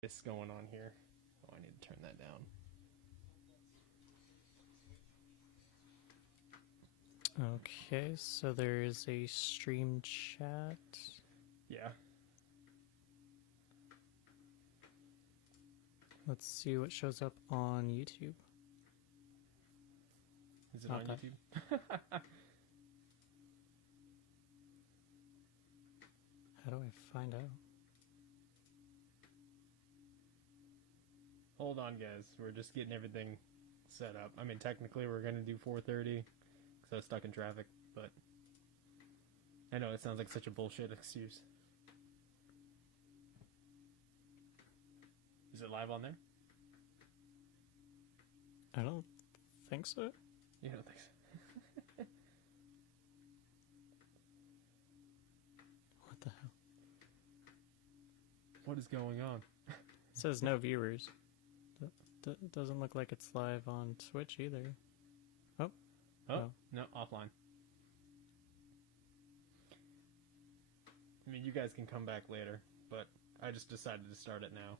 this going on here. Oh, I need to turn that down. Okay, so there's a stream chat. Yeah. Let's see what shows up on YouTube. Is it Not on that. YouTube? How do I find out? Hold on, guys. We're just getting everything set up. I mean, technically, we're going to do 4:30 because I was stuck in traffic, but I know it sounds like such a bullshit excuse. Is it live on there? I don't think so. You don't think so? What the hell? What is going on? It says no viewers. It doesn't look like it's live on Twitch either. Oh, Oh. no, offline. I mean, you guys can come back later, but I just decided to start it now.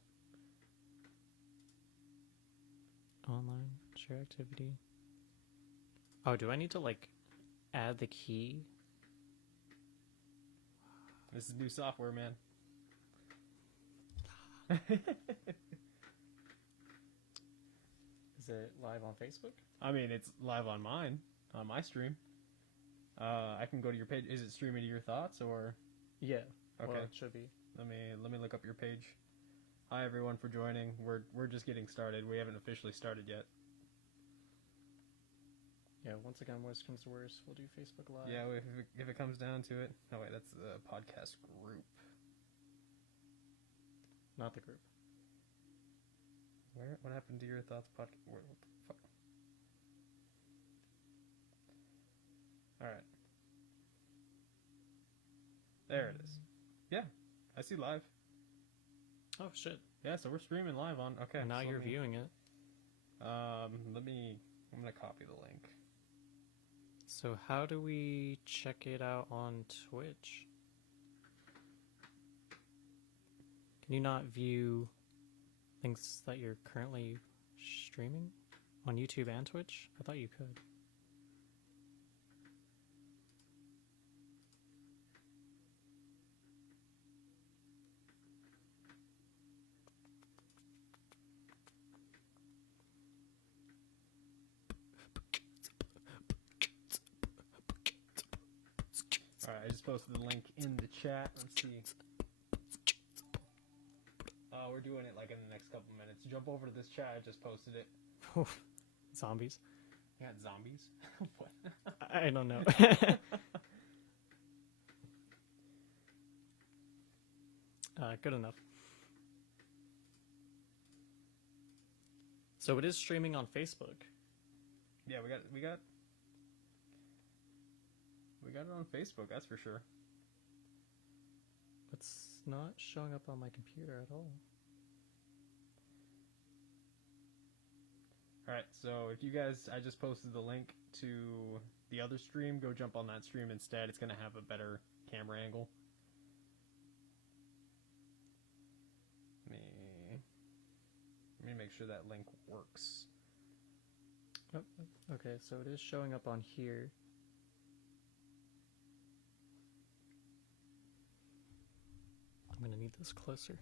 Online share activity. Oh, do I need to like add the key? This is new software, man. Is it live on Facebook? I mean, it's live on mine, on my stream. I can go to your page. Is it streaming to your thoughts or? Yeah. Okay. Well, it should be. Let me look up your page. Hi everyone for joining. We're just getting started. We haven't officially started yet. Yeah. Once again, worst comes to worst, we'll do Facebook Live. Yeah, if it comes down to it. Oh wait, that's the podcast group. Not the group. What happened to your thoughts podcast? What the fuck? All right. There it is. Yeah, I see live. Oh shit! Yeah, so we're streaming live on. Okay. And now so you're viewing it. I'm gonna copy the link. So how do we check it out on Twitch? Can you not view things that you're currently streaming on YouTube and Twitch? I thought you could. All right, I just posted the link in the chat. Let's see. We're doing it like in the next couple minutes. Jump over to this chat. I just posted it. Zombies? You got zombies? What? I don't know. Good enough. So it is streaming on Facebook. Yeah, we got it on Facebook. That's for sure. It's not showing up on my computer at all. All right, so if you guys, I just posted the link to the other stream. Go jump on that stream instead. It's gonna have a better camera angle. Let me make sure that link works. Oh, okay, so it is showing up on here. I'm gonna need this closer.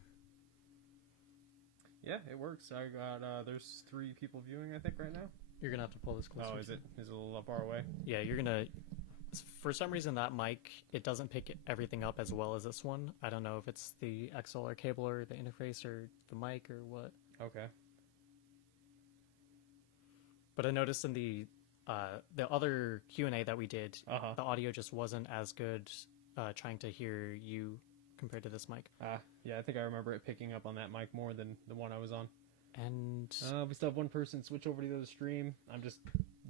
Yeah, it works. I got there's 3 people viewing, I think, right now. You're gonna have to pull this closer. Oh, is it a little far away? Yeah, you're gonna. For some reason, that mic, it doesn't pick everything up as well as this one. I don't know if it's the XLR cable or the interface or the mic or what. Okay. But I noticed in the other Q&A that we did, the audio just wasn't as good trying to hear you compared to this mic. Yeah, I think I remember it picking up on that mic more than the one I was on. And We still have one person switch over to the other stream. I'm just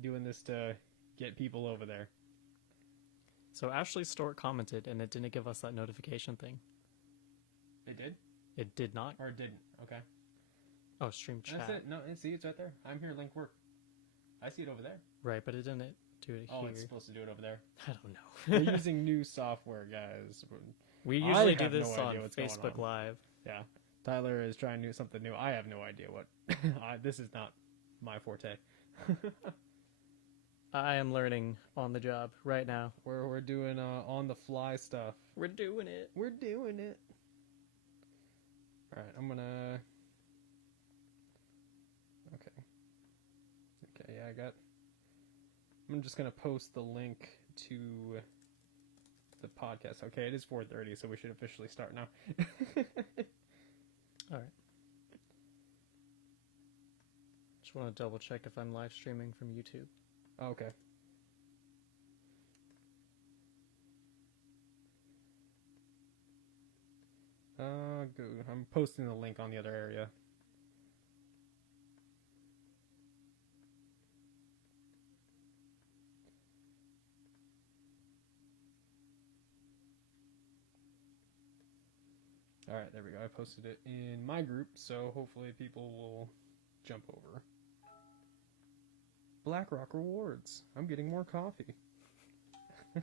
doing this to get people over there. so Ashley Stork commented, and it didn't give us that notification thing. It did? It did not. Or it didn't? Okay. Oh, stream chat. That's it. No, see, it's right there. I'm here, link work. I see it over there. Right, but it didn't do it Oh, here. it's supposed to do it over there. I don't know. We're using new software, guys. We I usually do have no this idea on what's going Facebook on. Live. Yeah. Tyler is trying to do something new. I have no idea what. This is not my forte. I am learning on the job right now. We're doing on the fly stuff. We're doing it. We're doing it. All right, I'm gonna. Okay, yeah, I got. I'm just gonna post the link to the podcast. Okay, it is 4:30, so we should officially start now. All right. Just want to double check if I'm live streaming from YouTube. Okay. Go. I'm posting the link on the other area. All right, there we go. I posted it in my group, so hopefully people will jump over. BlackRock rewards. I'm getting more coffee. All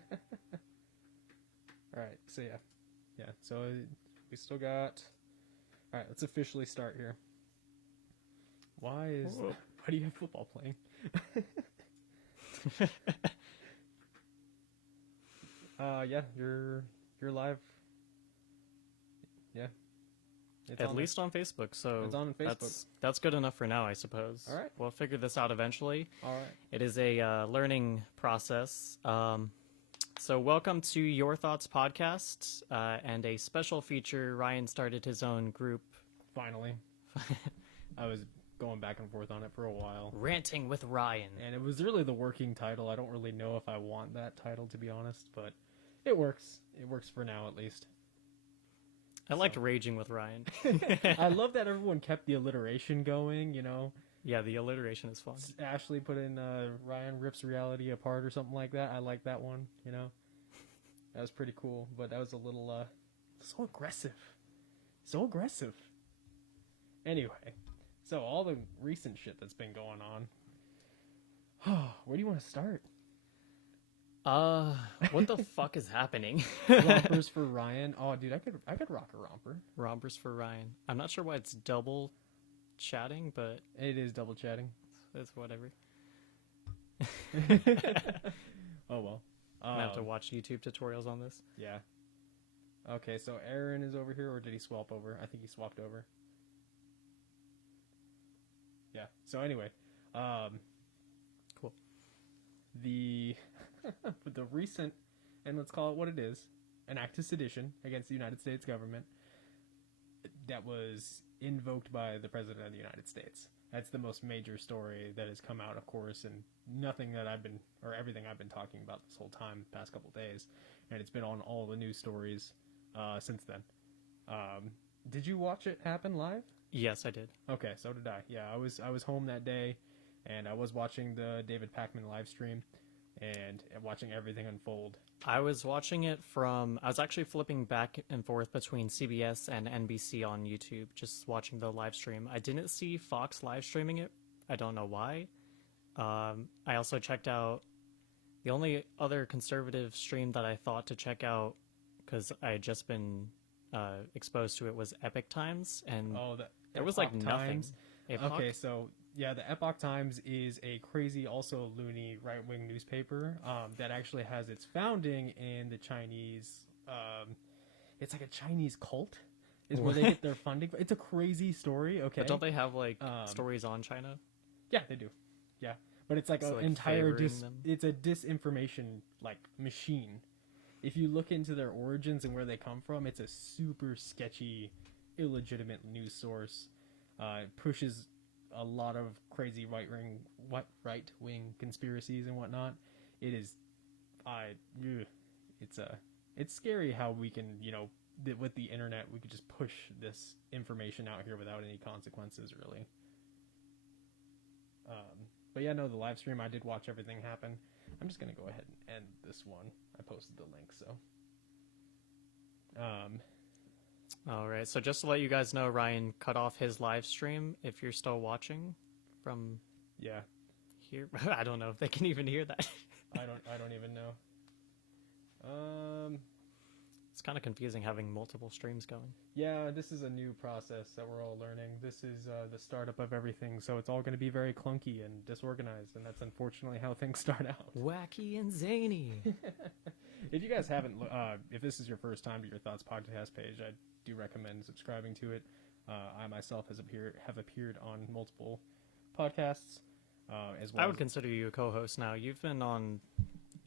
right, so yeah. So we still got. All right, let's officially start here. Why do you have football playing? Yeah, you're live. Yeah. At least on Facebook, so it's on Facebook. That's good enough for now, I suppose. All right. We'll figure this out eventually. All right. It is a learning process. So welcome to Your Thoughts podcast, and a special feature. Ryan started his own group. Finally. I was going back and forth on it for a while. Ranting with Ryan. And it was really the working title. I don't really know if I want that title, to be honest, but it works. It works for now, at least. I liked Raging with Ryan. I love that everyone kept the alliteration going, you know. Yeah, the alliteration is fun. Ashley put in Ryan rips reality apart or something like that. I like that one, you know. That was pretty cool, but that was a little so aggressive. So aggressive. Anyway, so all the recent shit that's been going on. Where do you want to start? What the fuck is happening? Rompers for Ryan. Oh, dude, I could rock a romper. Rompers for Ryan. I'm not sure why it's double chatting, but it is double chatting. It's whatever. Oh well. I'm gonna have to watch YouTube tutorials on this. Yeah. Okay, so Aaron is over here, or did he swap over? I think he swapped over. Yeah. So anyway, cool. The recent, and let's call it what it is, an act of sedition against the United States government that was invoked by the President of the United States. That's the most major story that has come out, of course, and everything I've been talking about this whole time, the past couple days, and it's been on all the news stories since then. Did you watch it happen live? Yes, I did. Okay, so did I. Yeah, I was home that day, and I was watching the David Pakman live stream and watching everything unfold. I was watching it I was actually flipping back and forth between CBS and NBC on YouTube, just watching the live stream. I didn't see Fox live streaming it. I don't know why. I also checked out the only other conservative stream that I thought to check out, because I had just been exposed to it, was Epoch Times, and there was like nothing. Epoch? Okay, so yeah, the Epoch Times is a crazy, also loony right-wing newspaper that actually has its founding in the Chinese. It's like a Chinese cult is where they get their funding. It's a crazy story. Okay, but don't they have like stories on China? Yeah, they do. Yeah, but it's like an entire it's a disinformation like machine. If you look into their origins and where they come from, it's a super sketchy, illegitimate news source. It pushes a lot of crazy right-wing conspiracies and whatnot. It is, it's scary how we can, with the internet, we could just push this information out here without any consequences, really. But yeah, no, the live stream, I did watch everything happen. I'm just gonna go ahead and end this one. I posted the link, so. All right, so just to let you guys know, Ryan cut off his live stream. If you're still watching from here, I don't know if they can even hear that. I don't even know. It's kind of confusing having multiple streams going. Yeah, this is a new process that we're all learning. This is the startup of everything, so it's all going to be very clunky and disorganized, and that's unfortunately how things start out. Wacky and zany. If you guys haven't, if this is your first time to Your Thoughts podcast page, I do recommend subscribing to it. I myself have appeared on multiple podcasts, as well. I would consider you a co-host now. You've been on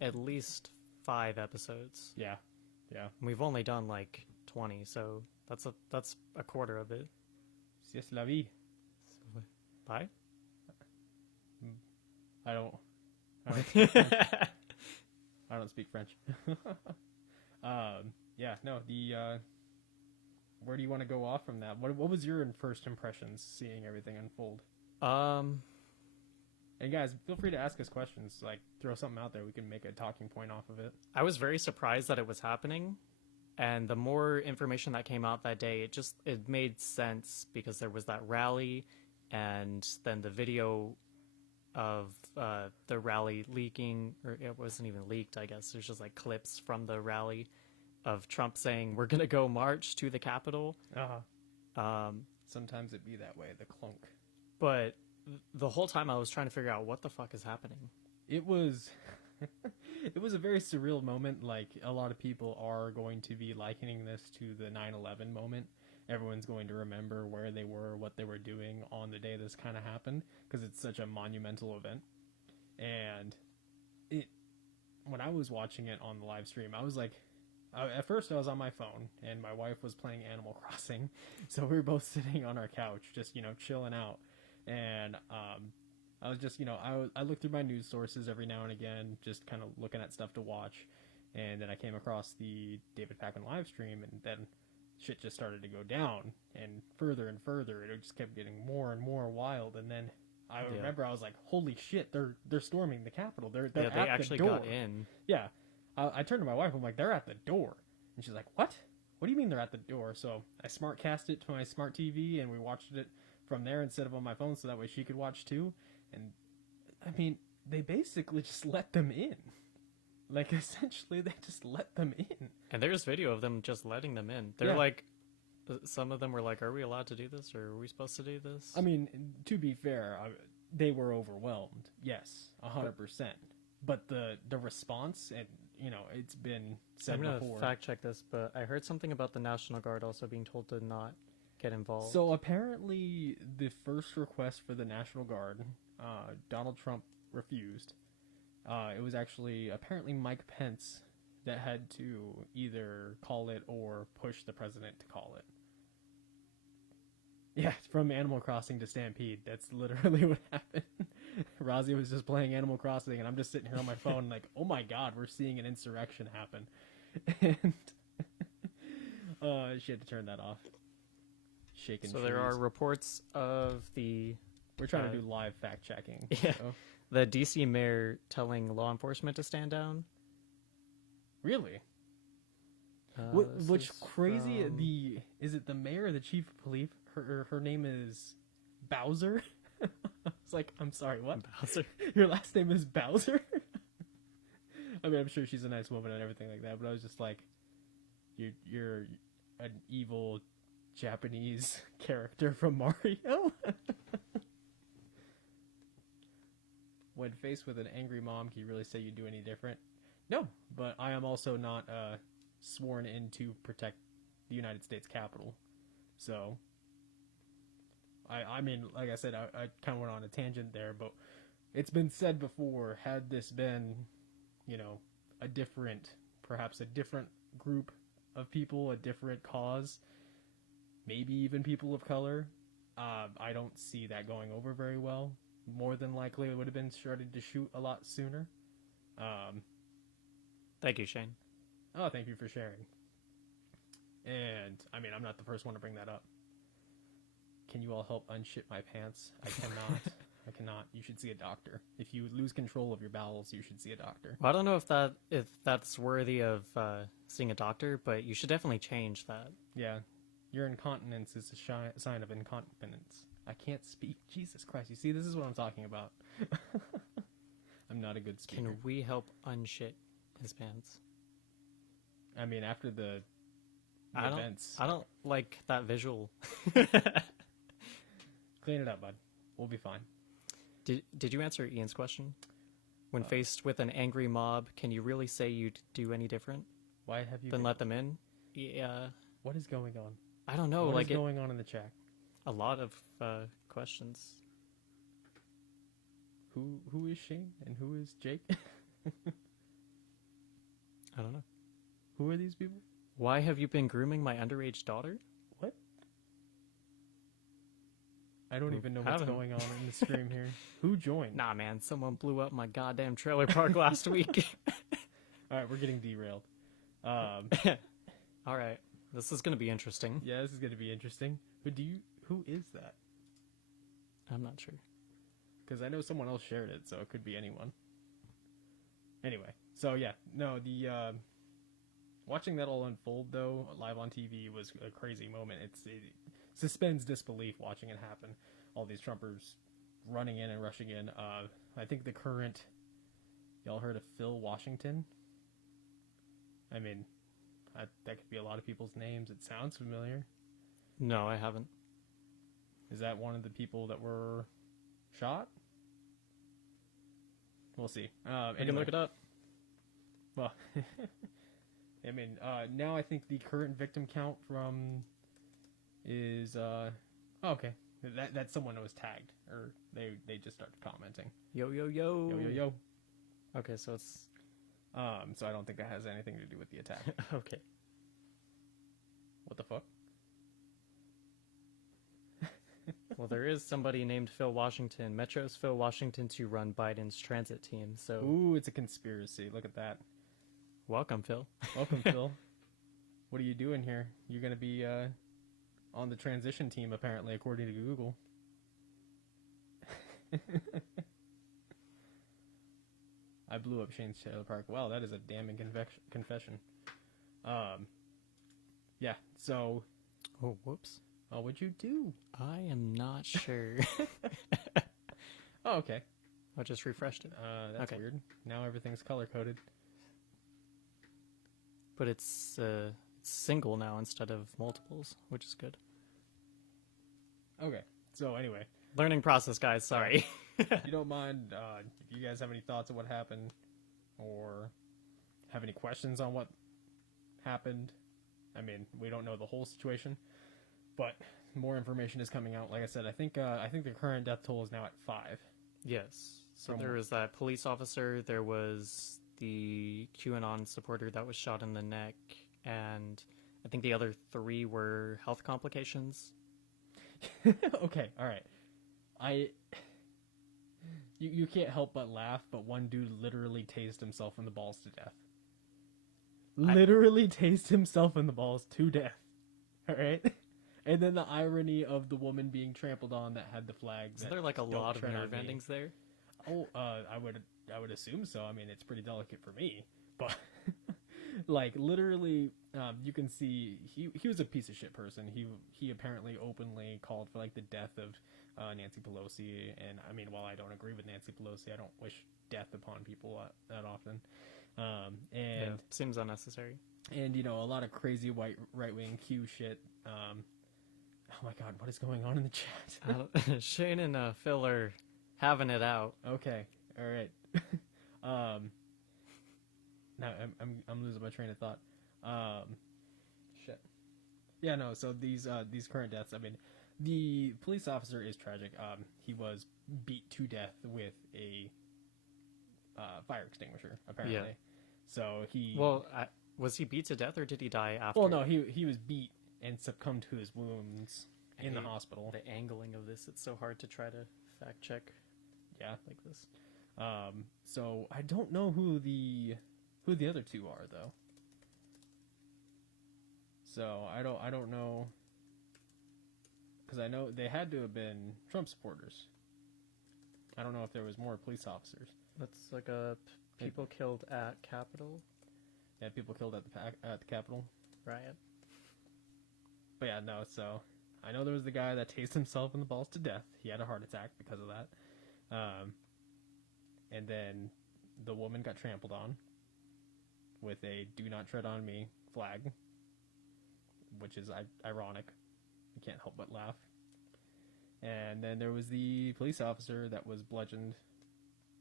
at least 5 episodes. Yeah. We've only done like 20, so that's a quarter of it. C'est la vie. Bye. I don't speak French. Yeah, no, where do you want to go off from that? What was your first impressions seeing everything unfold? And guys, feel free to ask us questions. Like, throw something out there. We can make a talking point off of it. I was very surprised that it was happening, and the more information that came out that day, it made sense because there was that rally, and then the video of the rally leaking, or it wasn't even leaked, I guess. There's just like clips from the rally of Trump saying, "We're gonna go march to the Capitol." Sometimes it be that way, the clunk. But the whole time I was trying to figure out what the fuck is happening. It was it was a very surreal moment. Like, a lot of people are going to be likening this to the 9/11 moment. Everyone's going to remember where they were, what they were doing on the day this kind of happened, because it's such a monumental event. And when I was watching it on the live stream, I was like, at first I was on my phone and my wife was playing Animal Crossing, so we were both sitting on our couch just chilling out. And I was just I looked through my news sources every now and again, just kind of looking at stuff to watch. And then I came across the David Pakman live stream, and then shit just started to go down, and further and further it just kept getting more and more wild. And then I remember I was like, holy shit, they're storming the Capitol. They're they at actually the door. got in. Yeah. I turned to my wife, I'm like, they're at the door. And she's like, what do you mean they're at the door? So I smart cast it to my smart TV, and we watched it from there instead of on my phone, so that way she could watch too. And I mean, they basically just let them in. Like, essentially they just let them in. And there's video of them just letting them in. They're like, some of them were like, are we allowed to do this, or are we supposed to do this? I mean, to be fair, they were overwhelmed. Yes, 100%. But the response, and it's been said before. I'm gonna fact check this, but I heard something about the National Guard also being told to not get involved. So apparently the first request for the National Guard, Donald Trump refused. It was actually apparently Mike Pence that had to either call it or push the president to call it. Yeah, from Animal Crossing to Stampede. That's literally what happened. Rozzy was just playing Animal Crossing, and I'm just sitting here on my phone like, oh my god, we're seeing an insurrection happen. And she had to turn that off. Shaking. So there are reports of the... We're trying to do live fact-checking. Yeah. So. The DC mayor telling law enforcement to stand down. Really? Which crazy? Is it the mayor or the chief of police? Her name is Bowser. It's like, I'm sorry, what? Bowser. Your last name is Bowser? I mean, I'm sure she's a nice woman and everything like that, but I was just like, you're an evil Japanese character from Mario. When faced with an angry mom, can you really say you do any different? No, but I am also not sworn in to protect the United States Capitol. So, I mean, like I said, I kind of went on a tangent there, but it's been said before, had this been, perhaps a different group of people, a different cause, maybe even people of color, I don't see that going over very well. More than likely, it would have been started to shoot a lot sooner. Thank you, Shane. Oh, thank you for sharing. And, I mean, I'm not the first one to bring that up. Can you all help unshit my pants? I cannot. I cannot. You should see a doctor. If you lose control of your bowels, you should see a doctor. Well, I don't know if that's worthy of seeing a doctor, but you should definitely change that. Yeah. Your incontinence is a sign of incontinence. I can't speak. Jesus Christ. You see, this is what I'm talking about. I'm not a good speaker. Can we help unshit his pants? I mean, after the I don't. events. I don't like that visual. Clean it up, bud. We'll be fine. Did you answer Ian's question? When faced with an angry mob, can you really say you'd do any different Why have you than been- let them in? Yeah, What is going on? I don't know. What like is going on in the chat? a lot of questions. Who is Shane and who is Jake? I don't know. Who are these people? Why have you been grooming my underage daughter? What? I don't Who even know what's haven't? going on in the stream here. Who joined? Nah, man, someone blew up my goddamn trailer park last week. All right, we're getting derailed. All right, this is gonna be interesting. Yeah, this is going to be interesting. Who is that? I'm not sure. Because I know someone else shared it, so it could be anyone. Anyway, so yeah, no, the watching that all unfold though live on TV was a crazy moment. It suspends disbelief watching it happen. All these Trumpers running in and rushing in. I think the current, y'all heard of Phil Washington? I mean, that could be a lot of people's names. It sounds familiar. No, I haven't. Is that one of the people that were shot? We'll see. I can Anyway. look it up. Well, I mean, now I think the current victim count from is okay. That's someone that was tagged, or they just started commenting. Yo, yo, yo. Yo yo yo. Okay, so it's So I don't think that has anything to do with the attack. okay. What the fuck? Well, there is somebody named Phil Washington. Metro's Phil Washington to run Biden's transit team. So Ooh, it's a conspiracy. Look at that. welcome, Phil. Welcome, Phil. What are you doing here? You're gonna be on the transition team, apparently, according to Google. I blew up Shane's trailer park. Wow, that is a damning confession. Yeah. So, Oh, whoops. what'd you do? I am not sure. Oh, okay. I just refreshed it. That's Okay. weird. Now everything's color coded. But it's single now instead of multiples, which is good. Okay. So anyway, Learning process, guys. Sorry. if you don't mind, if you guys have any thoughts on what happened, or have any questions on what happened, I mean, we don't know the whole situation, but more information is coming out. Like I said, I think the current death toll is now at 5. Yes. So From- there was that police officer. There was the QAnon supporter that was shot in the neck, and I think the other 3 were health complications. Okay, all right. You can't help but laugh, but one dude literally tased himself in the balls to death. Literally tased himself in the balls to death. All right? And then the irony of the woman being trampled on that had the flag. Is that there like a "Don't lot of tread on nerve me." endings there? Oh, I would assume so. I mean, it's pretty delicate for me, but like literally, you can see he was a piece of shit person. He apparently openly called for like the death of Nancy Pelosi, and I mean, while I don't agree with Nancy Pelosi, I don't wish death upon people that often. Yeah, seems unnecessary. And you know, a lot of crazy right wing Q shit. Oh my god, what is going on in the chat? Shane and Phil are having it out. Okay, all right. Now I'm losing my train of thought. Shit. Yeah, no. So these current deaths. I mean, the police officer is tragic. He was beat to death with a fire extinguisher, apparently. Yeah. So he. Well, was he beat to death or did he die after? Well, no. He was beat and succumbed to his wounds in the hate hospital. The angling of this, it's so hard to try to fact check Yeah. like this. So I don't know who the other 2 are though. So I don't know, because I know they had to have been Trump supporters. I don't know if there was more police officers. That's like a people killed at Capitol Yeah, people killed at the Capitol. riot. But yeah, no. So I know there was the guy that tased himself in the balls to death. He had a heart attack because of that. And then the woman got trampled on with a "Do not tread on me" flag. which is ironic. You can't help but laugh. And then there was the police officer that was bludgeoned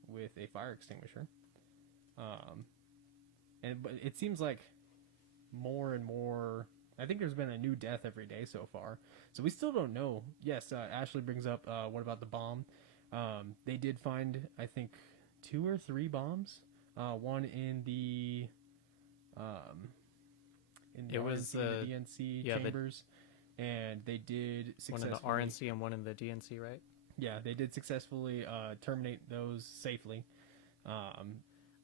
with a fire extinguisher. But it seems like more and more. I think there's been a new death every day so far, so we still don't know. Yes, Ashley brings up what about the bomb? They did find, I think, 2 or 3 bombs. One in the It was RNC, the DNC chambers, and they did one successfully. in the RNC and one in the DNC, right? Yeah, they did successfully terminate those safely.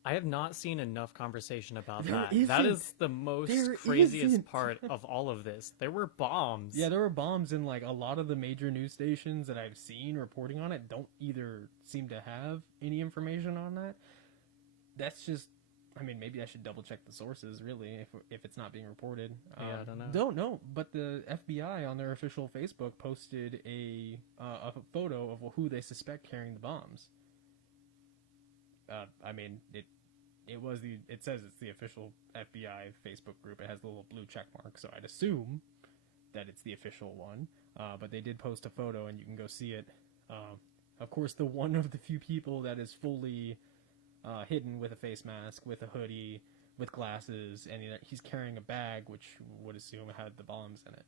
I have not seen enough conversation about There that. isn't. That is the most There craziest isn't. part of all of this. There were bombs. Yeah, there were bombs in like a lot of the major news stations that I've seen reporting on it. Don't either seem to have any information on that. That's just, I mean, maybe I should double check the sources really if it's not being reported. Yeah, I don't know. Don't know, but the FBI on their official Facebook posted a photo of who they suspect carrying the bombs. I mean, it says it's the official FBI Facebook group. It has the little blue check mark, so I'd assume that it's the official one. But they did post a photo, and you can go see it. Of course, the one of the few people that is fully hidden with a face mask, with a hoodie, with glasses, and he's carrying a bag, which would assume had the bombs in it.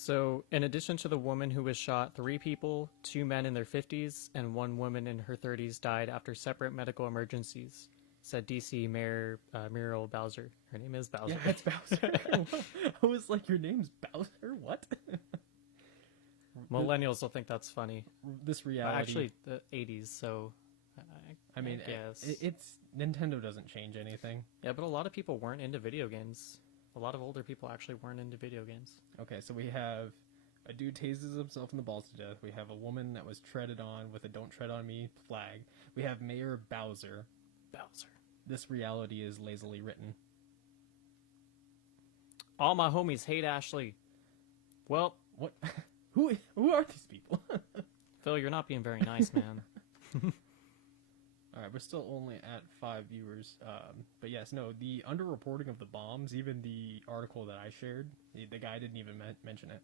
So, in addition to the woman who was shot, 3 people, 2 men in their 50s, and 1 woman in her 30s died after separate medical emergencies, said D.C. Mayor Muriel Bowser. Her name is Bowser. Yeah, it's Bowser. I was like, your name's Bowser? What? Millennials will think that's funny. This reality. Actually, the 80s, so I mean, guess. it's Nintendo doesn't change anything. Yeah, but a lot of people weren't into video games. A lot of older people actually weren't into video games. Okay, so we have a dude tases himself in the balls to death. We have a woman that was treaded on with a "Don't Tread on Me" flag. We have Mayor Bowser. Bowser. This reality is lazily written. All my homies hate Ashley. Well, What? Who are these people? Phil, you're not being very nice, man. All right, we're still only at 5 viewers. But yes, no, the underreporting of the bombs, even the article that I shared, the guy didn't even mention it.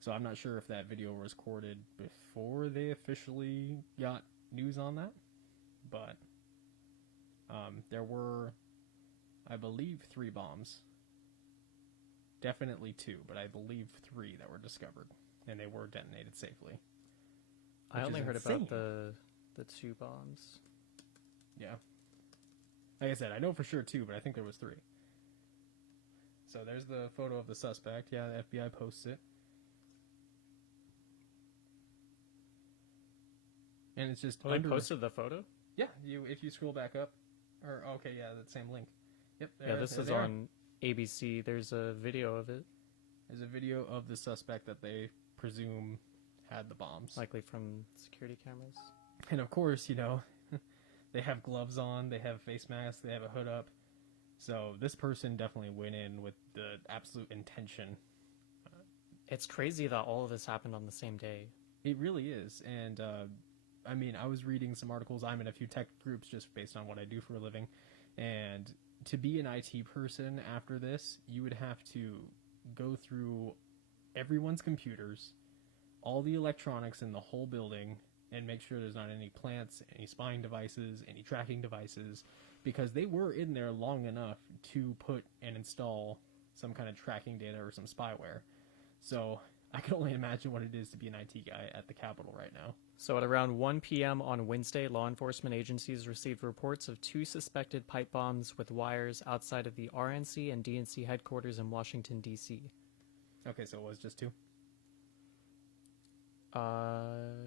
So I'm not sure if that video was recorded before they officially got news on that. But there were, I believe, 3 bombs. Definitely 2, but I believe 3 that were discovered. And they were detonated safely. I Which only is heard insane. about the 2 bombs. Yeah. Like I said, I know for sure 2, but I think there was 3. So there's the photo of the suspect. Yeah, the FBI posts it. And it's just Oh, they posted the photo? Yeah, if you scroll back up, or okay, yeah, that same link. Yep. Yeah, this is on ABC. There's a video of it, There's a video of the suspect that they presume had the bombs. likely from security cameras. And of course, they have gloves on, they have face masks, they have a hood up. So this person definitely went in with the absolute intention. It's crazy that all of this happened on the same day. It really is. And I mean, I was reading some articles. I'm in a few tech groups just based on what I do for a living. And to be an IT person after this, you would have to go through everyone's computers, all the electronics in the whole building, and make sure there's not any plants, any spying devices, any tracking devices, because they were in there long enough to put and install some kind of tracking data or some spyware. So I can only imagine what it is to be an IT guy at the Capitol right now. So at around 1 p.m. on Wednesday, law enforcement agencies received reports of 2 suspected pipe bombs with wires outside of the RNC and DNC headquarters in Washington, D.C. Okay, so it was just 2?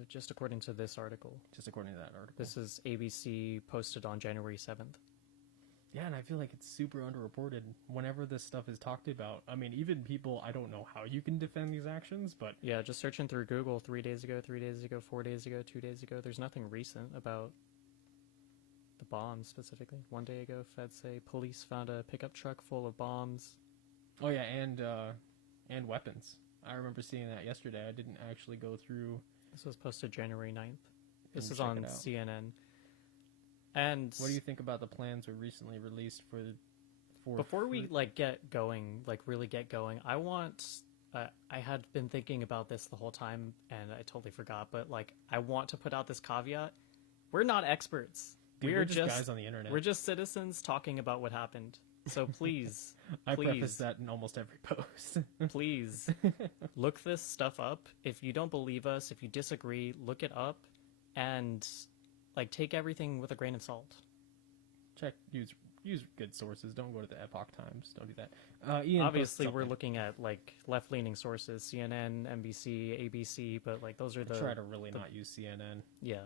Just according to this article. Just according to that article. This is ABC posted on January 7th. Yeah, and I feel like it's super underreported whenever this stuff is talked about. I mean, even people, I don't know how you can defend these actions, but Yeah, just searching through Google 3 days ago, 3 days ago, 4 days ago, 2 days ago. There's nothing recent about the bombs specifically. 1 day ago, feds say police found a pickup truck full of bombs. oh yeah, and weapons. I remember seeing that yesterday. I didn't actually go through. This was posted January 9th. This and is check on it out. CNN. And What do you think about the plans we recently released Before we like get going, like really get going, I want. I had been thinking about this the whole time, and I totally forgot. But like, I want to put out this caveat: we're not experts. Dude, we we're are just guys on the internet. We're just citizens talking about what happened. So please, I preface please, that in almost every post. please look this stuff up. If you don't believe us, if you disagree, look it up, and like take everything with a grain of salt. Check, use good sources. Don't go to the Epoch Times. Don't do that. Ian, obviously we're looking at like left-leaning sources, CNN, NBC, ABC, but like those are the. Try to really not use CNN. Yeah.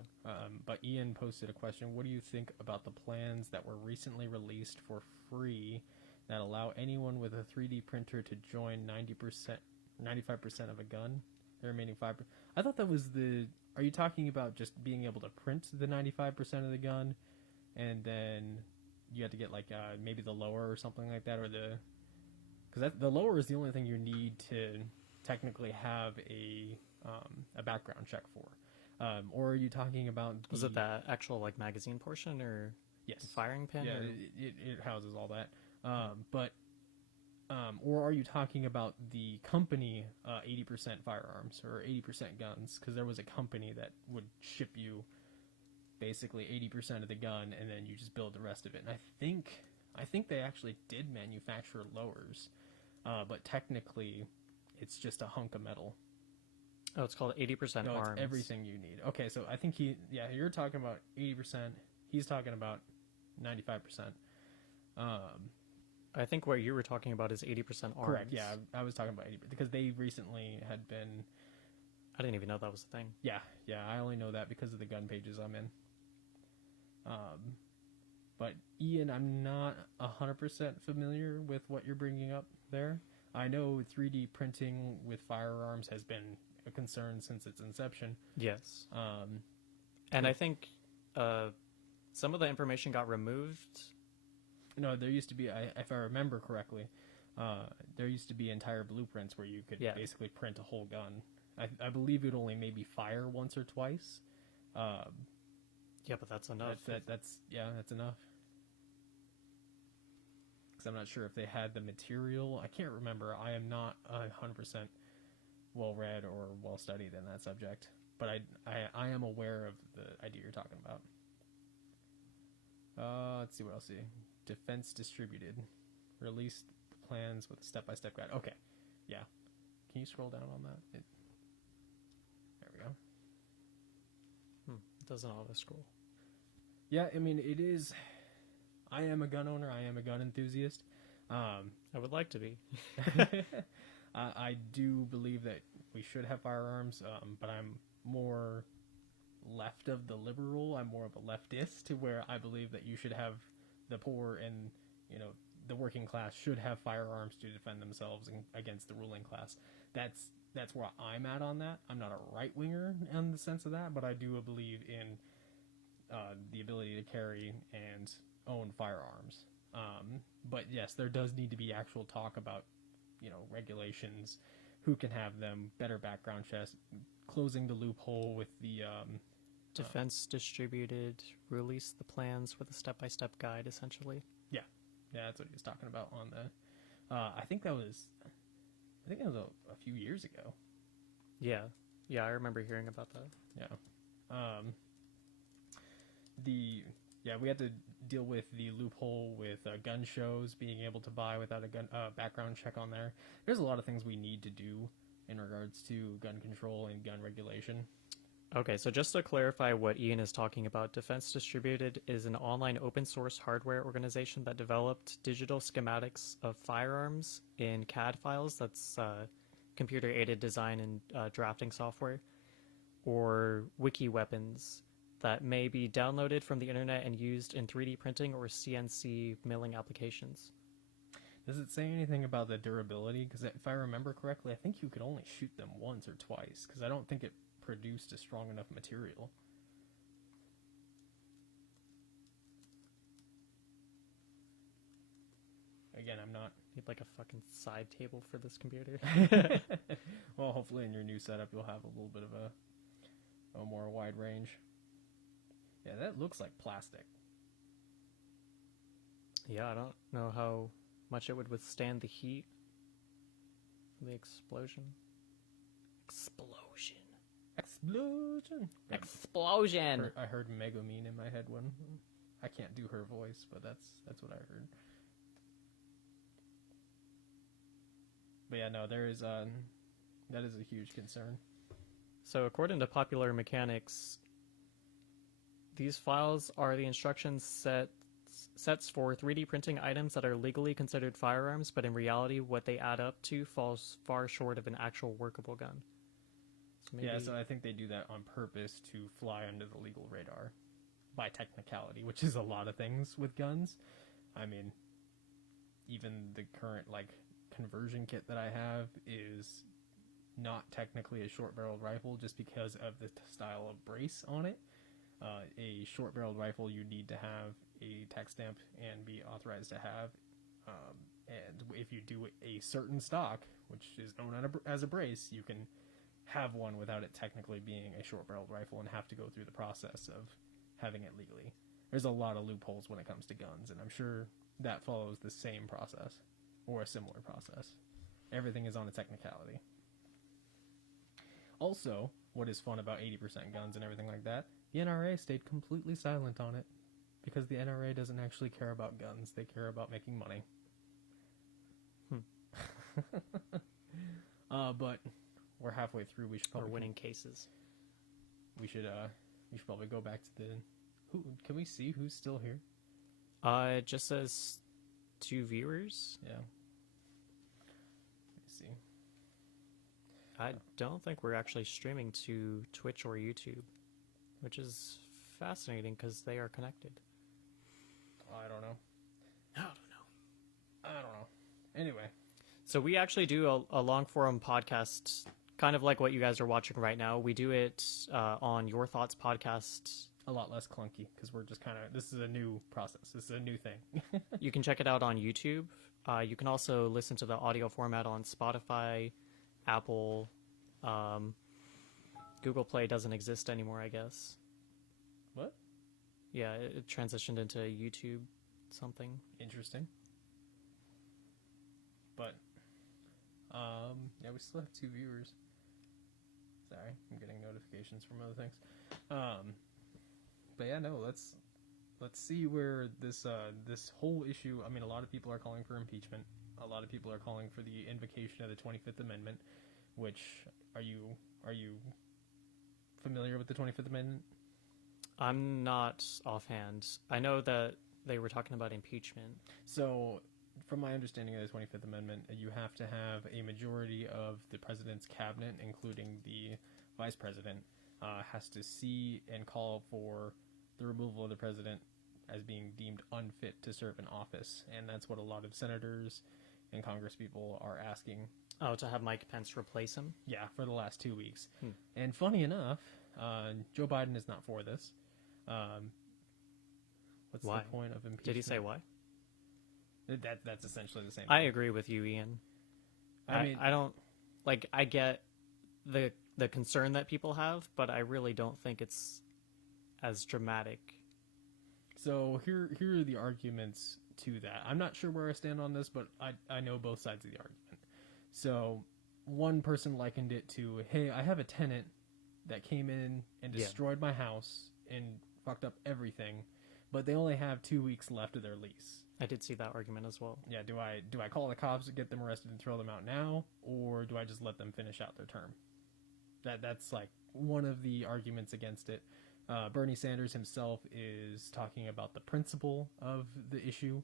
But Ian posted a question. What do you think about the plans that were recently released for free that allow anyone with a 3D printer to join 95% of a gun? The remaining 5%. I thought that was the. Are you talking about just being able to print the 95% of the gun, and then you have to get like maybe the lower or something like that, or because the lower is the only thing you need to technically have a background check for. Or are you talking about was it that actual like magazine portion or yes, firing pin? Yeah, or... it houses all that. Or are you talking about the company 80% firearms or 80% guns? Because there was a company that would ship you basically 80% of the gun, and then you just build the rest of it. And I think they actually did manufacture lowers, but technically, it's just a hunk of metal. Oh, it's called 80% no, arms. It's everything you need. Okay, so I think you're talking about 80%. He's talking about 95%. I think what you were talking about is 80% arms. Correct. Yeah, I was talking about 80% because they recently had been. I didn't even know that was a thing. Yeah. I only know that because of the gun pages I'm in. But Ian, I'm not 100% familiar with what you're bringing up there. I know 3D printing with firearms has been a concern since its inception. Yes. And I think some of the information got removed. No, there used to be, if I remember correctly, there used to be entire blueprints where you could basically print a whole gun. I believe it would only maybe fire once or twice. Yeah, but that's enough. That's enough. Because I'm not sure if they had the material. I can't remember. I am not 100% well read or well studied in that subject, but I am aware of the idea you're talking about. Let's see what else. Defense Distributed released the plans with a step-by-step guide. Okay, yeah. Can you scroll down on that? There we go. It doesn't always scroll. Yeah, I mean, it is. I am a gun owner. I am a gun enthusiast. I would like to be. I do believe that we should have firearms, but I'm more left of the liberal. I'm more of a leftist, to where I believe that you should have the poor and the working class should have firearms to defend themselves against the ruling class. That's where I'm at on that. I'm not a right winger in the sense of that, but I do believe in the ability to carry and own firearms. But yes, there does need to be actual talk about regulations, who can have them, better background checks, closing the loophole with the Defense Distributed released the plans with a step-by-step guide, essentially. Yeah, that's what he was talking about on the. I think that was a few years ago. Yeah, I remember hearing about that. Yeah. We had to deal with the loophole with gun shows being able to buy without a gun background check on there. There's a lot of things we need to do in regards to gun control and gun regulation. Okay, so just to clarify what Ian is talking about, Defense Distributed is an online open source hardware organization that developed digital schematics of firearms in CAD files. That's computer aided design and drafting software, or wiki weapons that may be downloaded from the internet and used in 3D printing or CNC milling applications. Does it say anything about the durability? Because if I remember correctly, I think you could only shoot them once or twice, because I don't think it produced a strong enough material. Again, I'm not... Need like a fucking side table for this computer. Well, hopefully in your new setup you'll have a little bit of a more wide range. Yeah, that looks like plastic. Yeah, I don't know how much it would withstand the heat, the explosion. Explosion. Explosion. Explosion. I heard Megumin in my head when I can't do her voice, but that's what I heard. But yeah, no, there is that is a huge concern. So according to Popular Mechanics, these files are the instructions sets for 3D printing items that are legally considered firearms, but in reality, what they add up to falls far short of an actual workable gun. So maybe... Yeah, so I think they do that on purpose to fly under the legal radar by technicality, which is a lot of things with guns. I mean, even the current, like, conversion kit that I have is not technically a short-barreled rifle just because of the style of brace on it. A short-barreled rifle, you need to have a tech stamp and be authorized to have. And if you do a certain stock, which is known as a brace, you can have one without it technically being a short-barreled rifle and have to go through the process of having it legally. There's a lot of loopholes when it comes to guns, and I'm sure that follows the same process or a similar process. Everything is on a technicality. Also, what is fun about 80% guns and everything like that, the NRA stayed completely silent on it because the NRA doesn't actually care about guns. They care about making money. But we're halfway through. We should probably winning cases. We should probably go back to the. Who can we see who's still here? It just says 2 viewers. Yeah. Let me see. I don't think we're actually streaming to Twitch or YouTube, which is fascinating because they are connected. I don't know. I don't know. Anyway. So we actually do a long form podcast, kind of like what you guys are watching right now. We do it on Your Thoughts podcast. A lot less clunky because we're just kind of, this is a new process. This is a new thing. You can check it out on YouTube. You can also listen to the audio format on Spotify, Apple. Google Play doesn't exist anymore, I guess. What? Yeah, it transitioned into YouTube something. Interesting. But, yeah, we still have 2 viewers. Sorry, I'm getting notifications from other things. But yeah, no, let's see where this whole issue. I mean, a lot of people are calling for impeachment. A lot of people are calling for the invocation of the 25th Amendment. Which are you familiar with the 25th Amendment? I'm not offhand. I know that they were talking about impeachment. So, from my understanding of the 25th Amendment, you have to have a majority of the president's cabinet, including the vice president, has to see and call for the removal of the president as being deemed unfit to serve in office. And that's what a lot of senators and congresspeople are asking. Oh, to have Mike Pence replace him? Yeah, for the last 2 weeks. And funny enough, Joe Biden is not for this. What's why? The point of impeachment? Did he say why? That's essentially the same I thing. agree with you, Ian. I mean, I don't, like, I get the concern that people have, but I really don't think it's as dramatic. So here are the arguments to that. I'm not sure where I stand on this, but I know both sides of the argument. So one person likened it to, hey, I have a tenant that came in and destroyed my house and fucked up everything, but they only have 2 weeks left of their lease. I did see that argument as well. Yeah, do I call the cops to get them arrested and throw them out now, or do I just let them finish out their term? That's like one of the arguments against it. Bernie Sanders himself is talking about the principle of the issue,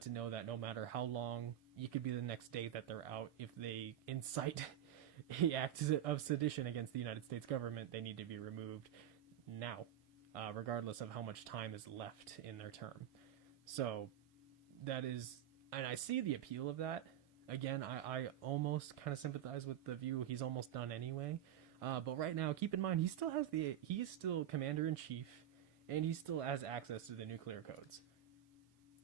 to know that no matter how long, it could be the next day that they're out, if they incite a act of sedition against the United States government, they need to be removed now, regardless of how much time is left in their term. So that is, and I see the appeal of that. Again, I almost kind of sympathize with the view he's almost done anyway. But right now, keep in mind, he's still commander-in-chief, and he still has access to the nuclear codes.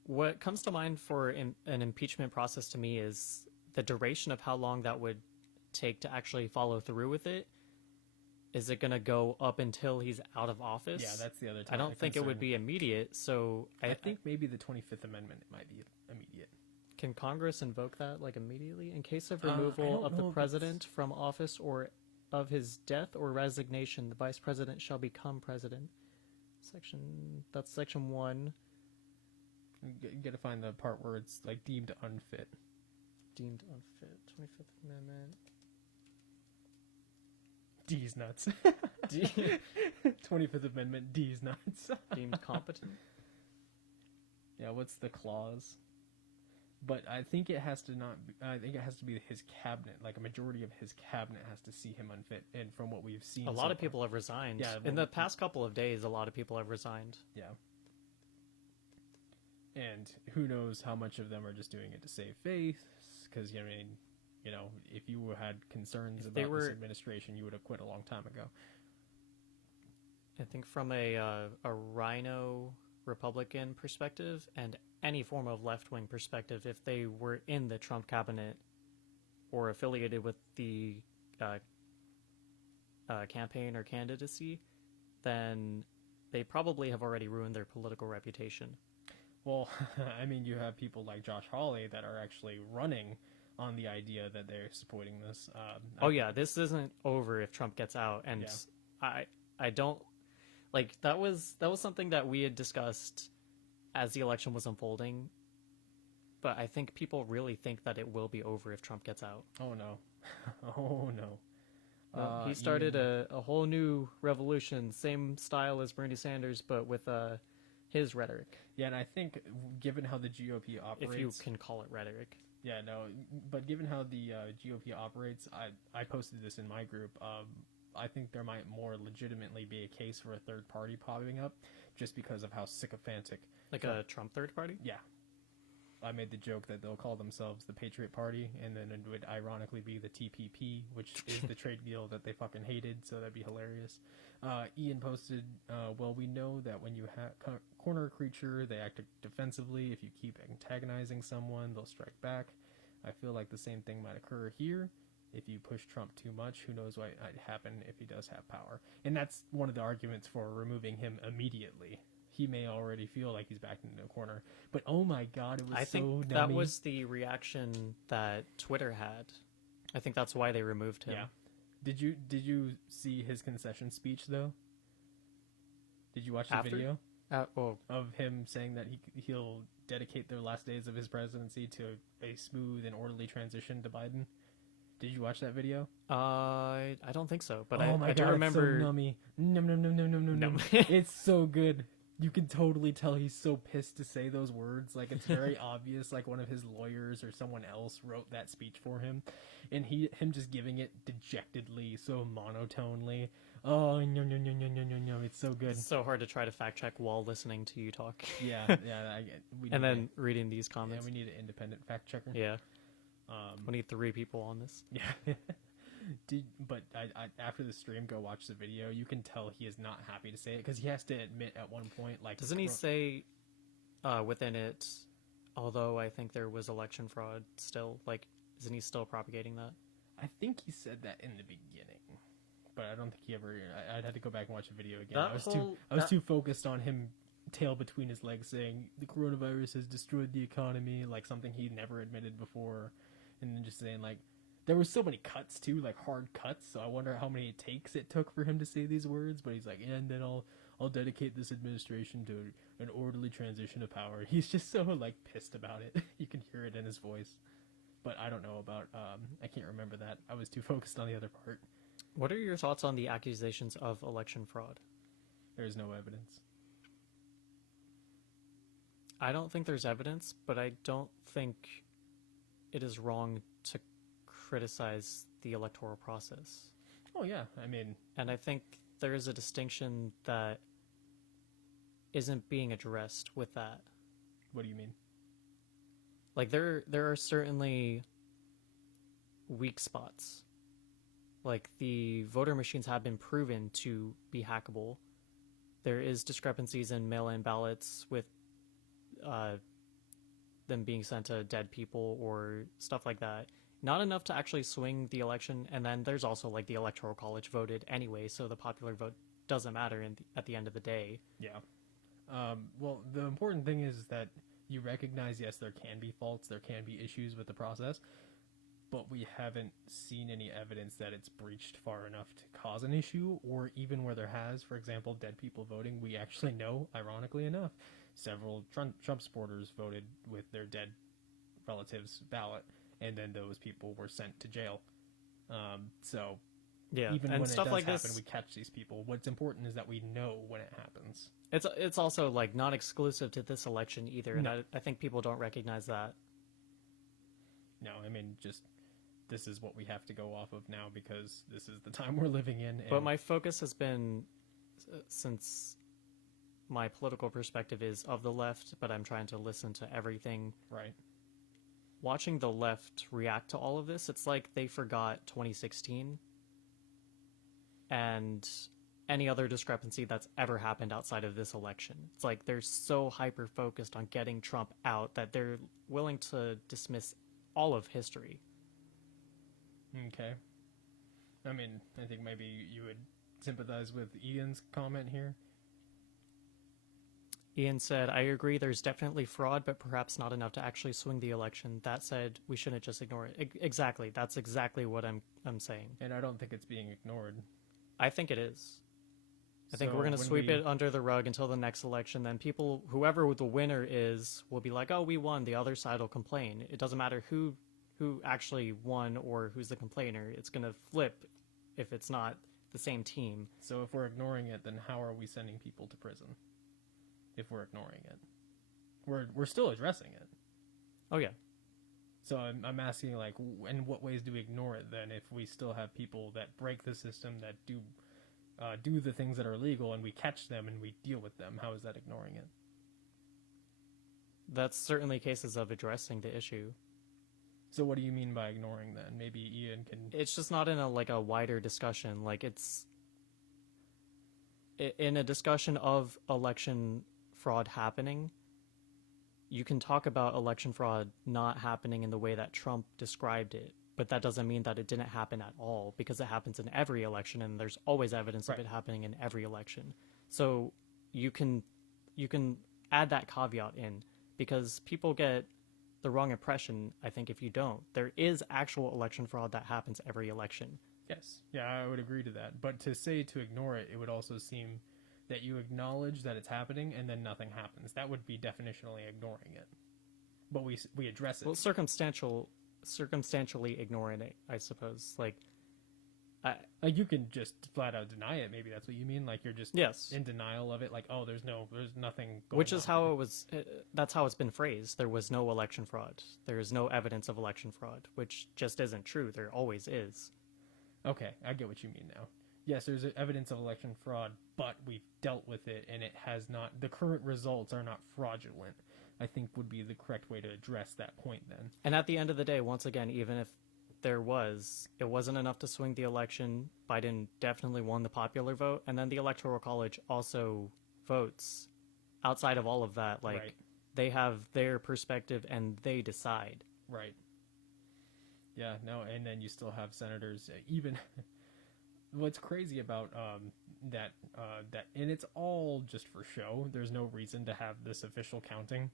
What comes to mind for an impeachment process to me is the duration of how long that would take to actually follow through with it. Is it going to go up until he's out of office? Yeah, that's the other I don't think it would be immediate, so... I think maybe the 25th Amendment might be immediate. Can Congress invoke that like immediately in case of I removal don't of know the if it's- president from office or of his death or resignation? The vice president shall become president. Section 1. You gotta find the part where it's like deemed unfit. Deemed unfit. 25th Amendment. D's nuts. De- 25th Amendment. D's nuts. deemed competent. Yeah, what's the clause? But I think it has to not. I think it has to be his cabinet. Like a majority of his cabinet has to see him unfit. And from what we've seen, A lot of people have resigned. Yeah, in well, the past couple of days, a lot of people have resigned. Yeah. And who knows how much of them are just doing it to save face? Because I mean, you know, if you had concerns If they about were- this administration, you would have quit a long time ago. I think from a Rhino Republican perspective and any form of left-wing perspective, if they were in the Trump cabinet or affiliated with the campaign or candidacy, then they probably have already ruined their political reputation. Well, I mean, you have people like Josh Hawley that are actually running on the idea that they're supporting this. Oh yeah, this isn't over if Trump gets out, and Yeah. I don't like that was something that we had discussed as the election was unfolding, but I think people really think that it will be over if Trump gets out. Oh no, oh no. He started Ian- a whole new revolution, same style as Bernie Sanders, but with his rhetoric, Yeah, and I think given how the GOP operates, if you can call it rhetoric. yeah, no, but given how the GOP operates, I posted this in my group. I think there might more legitimately be a case for a third party popping up, just because of how sycophantic. Like a Trump third party? Yeah, I made the joke that they'll call themselves the Patriot Party, and then it would ironically be the TPP, which is the trade deal that they fucking hated. So that'd be hilarious. Ian posted, well, we know that when you corner a creature, they act defensively. If you keep antagonizing someone, they'll strike back. I feel like the same thing might occur here. If you push Trump too much, who knows what might happen if he does have power. And that's one of the arguments for removing him immediately. He may already feel like he's backed into a corner. But oh my god, it was I so think that nummy. was the reaction that Twitter had. I think that's why they removed him. Yeah. Did you see his concession speech though? Did you watch the After? video Well, of him saying that he'll dedicate the last days of his presidency to a smooth and orderly transition to Biden? Did you watch that video? I don't think so, but oh my I do god, remember. it's so nummy. Num. Num. It's so good. You can totally tell he's so pissed to say those words. Like, it's very obvious, like one of his lawyers or someone else wrote that speech for him, and him just giving it dejectedly, so monotonely. Oh, no, it's so good. It's so hard to try to fact check while listening to you talk. Yeah, we And need then reading these yeah, comments. we need an independent fact checker. Yeah. We need 3 people on this. Yeah. But after the stream, go watch the video. You can tell he is not happy to say it because he has to admit at one point, like, Doesn't he say within it, although I think there was election fraud still, like, isn't he still propagating that? I think he said that in the beginning, but I don't think he ever. I'd have to go back and watch the video again. That I was too focused on him tail between his legs saying the coronavirus has destroyed the economy, like something he never admitted before, and then just saying like. There were so many cuts too, like hard cuts. So I wonder how many takes it took for him to say these words. But he's like, and then I'll dedicate this administration to an orderly transition of power. He's just so like pissed about it. You can hear it in his voice. But I don't know about. I can't remember that. I was too focused on the other part. What are your thoughts on the accusations of election fraud? There is no evidence. I don't think there's evidence, but I don't think it is wrong to criticize the electoral process. Oh yeah, I mean, And I think there is a distinction that isn't being addressed with that. what do you mean? Like there are certainly weak spots. Like the voter machines have been proven to be hackable. There is discrepancies in mail-in ballots with them being sent to dead people or stuff like that. Not enough to actually swing the election, and then there's also like the electoral college voted anyway, so the popular vote doesn't matter at the end of the day. Yeah. Well, the important thing is that you recognize, yes, there can be faults, there can be issues with the process, but we haven't seen any evidence that it's breached far enough to cause an issue, or even where there has, for example, dead people voting. We actually know, ironically enough, several Trump supporters voted with their dead relatives' ballot, and then those people were sent to jail. So Yeah, even and when stuff it does like happen, this, we catch these people. What's important is that we know when it happens. it's also like not exclusive to this election either, and No. I think people don't recognize that. No, I mean, just this is what we have to go off of now because this is the time we're living in. And But my focus has been, since my political perspective is of the left, but I'm trying to listen to everything. right, Watching the left react to all of this, it's like they forgot 2016 and any other discrepancy that's ever happened outside of this election. It's like they're so hyper focused on getting Trump out that they're willing to dismiss all of history. okay. I mean, I think maybe you would sympathize with Ian's comment here. Ian said, I agree there's definitely fraud, but perhaps not enough to actually swing the election. That said, we shouldn't just ignore it. Exactly. That's exactly what I'm saying. And I don't think it's being ignored. I think it is. I think So we're going to when sweep we- it under the rug until the next election. Then people, whoever the winner is, will be like, oh, we won. The other side will complain. It doesn't matter who actually won or who's the complainer. It's going to flip if it's not the same team. So if we're ignoring it, then how are we sending people to prison? If we're ignoring it, we're still addressing it. Oh, yeah. So I'm asking, like, in what ways do we ignore it then? If we still have people that break the system, that do the things that are illegal, and we catch them and we deal with them, how is that ignoring it? That's certainly cases of addressing the issue. So what do you mean by ignoring then? Maybe Ian can. It's just not in a wider discussion. Like, it's in a discussion of election fraud happening. You can talk about election fraud not happening in the way that Trump described it, but that doesn't mean that it didn't happen at all, because it happens in every election, and there's always evidence Right. of it happening in every election. So you can add that caveat in, because people get the wrong impression, I think, if you don't. There is actual election fraud that happens every election. Yes. Yeah, I would agree to that. But to say to ignore it, it would also seem that you acknowledge that it's happening and then nothing happens. That would be definitionally ignoring it. But we address it. Well, circumstantially ignoring it, I suppose. Like Like, you can just flat out deny it. Maybe that's what you mean. Like, you're just yes, in denial of it. Like, oh, there's nothing going which is on. how it was. That's how it's been phrased. There was no election fraud. There is no evidence of election fraud, which just isn't true. There always is. Okay, I get what you mean now. Yes, there's evidence of election fraud, but we've dealt with it, and it has not. The current results are not fraudulent, I think would be the correct way to address that point then. And at the end of the day, once again, even if it wasn't enough to swing the election. Biden definitely won the popular vote, and then the Electoral College also votes. Outside of all of that, like, Right. they have their perspective and they decide. Right. Yeah, no, and then you still have senators, even what's crazy about that and it's all just for show. There's no reason to have this official counting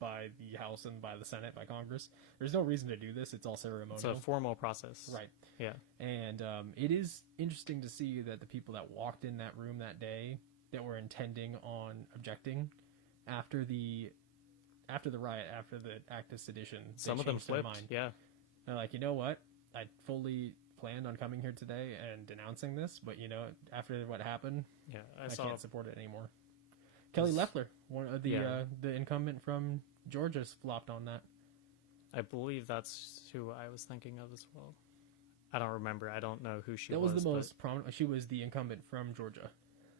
by the House and by the Senate, by Congress. There's no reason to do this. It's all ceremonial. It's a formal process. Right. Yeah. And it is interesting to see that the people that walked in that room that day that were intending on objecting after the riot, after the act of sedition, they Some of them changed their flipped. mind. Yeah. They're like, you know what? I fully planned on coming here today and denouncing this, but after what happened, Yeah. I I saw. can't support it anymore. Kelly Loeffler, one of the the incumbent from Georgia, flopped on that. I believe that's who I was thinking of as well. I don't remember. I don't know who she That was. was the but most prominent. She was the incumbent from Georgia,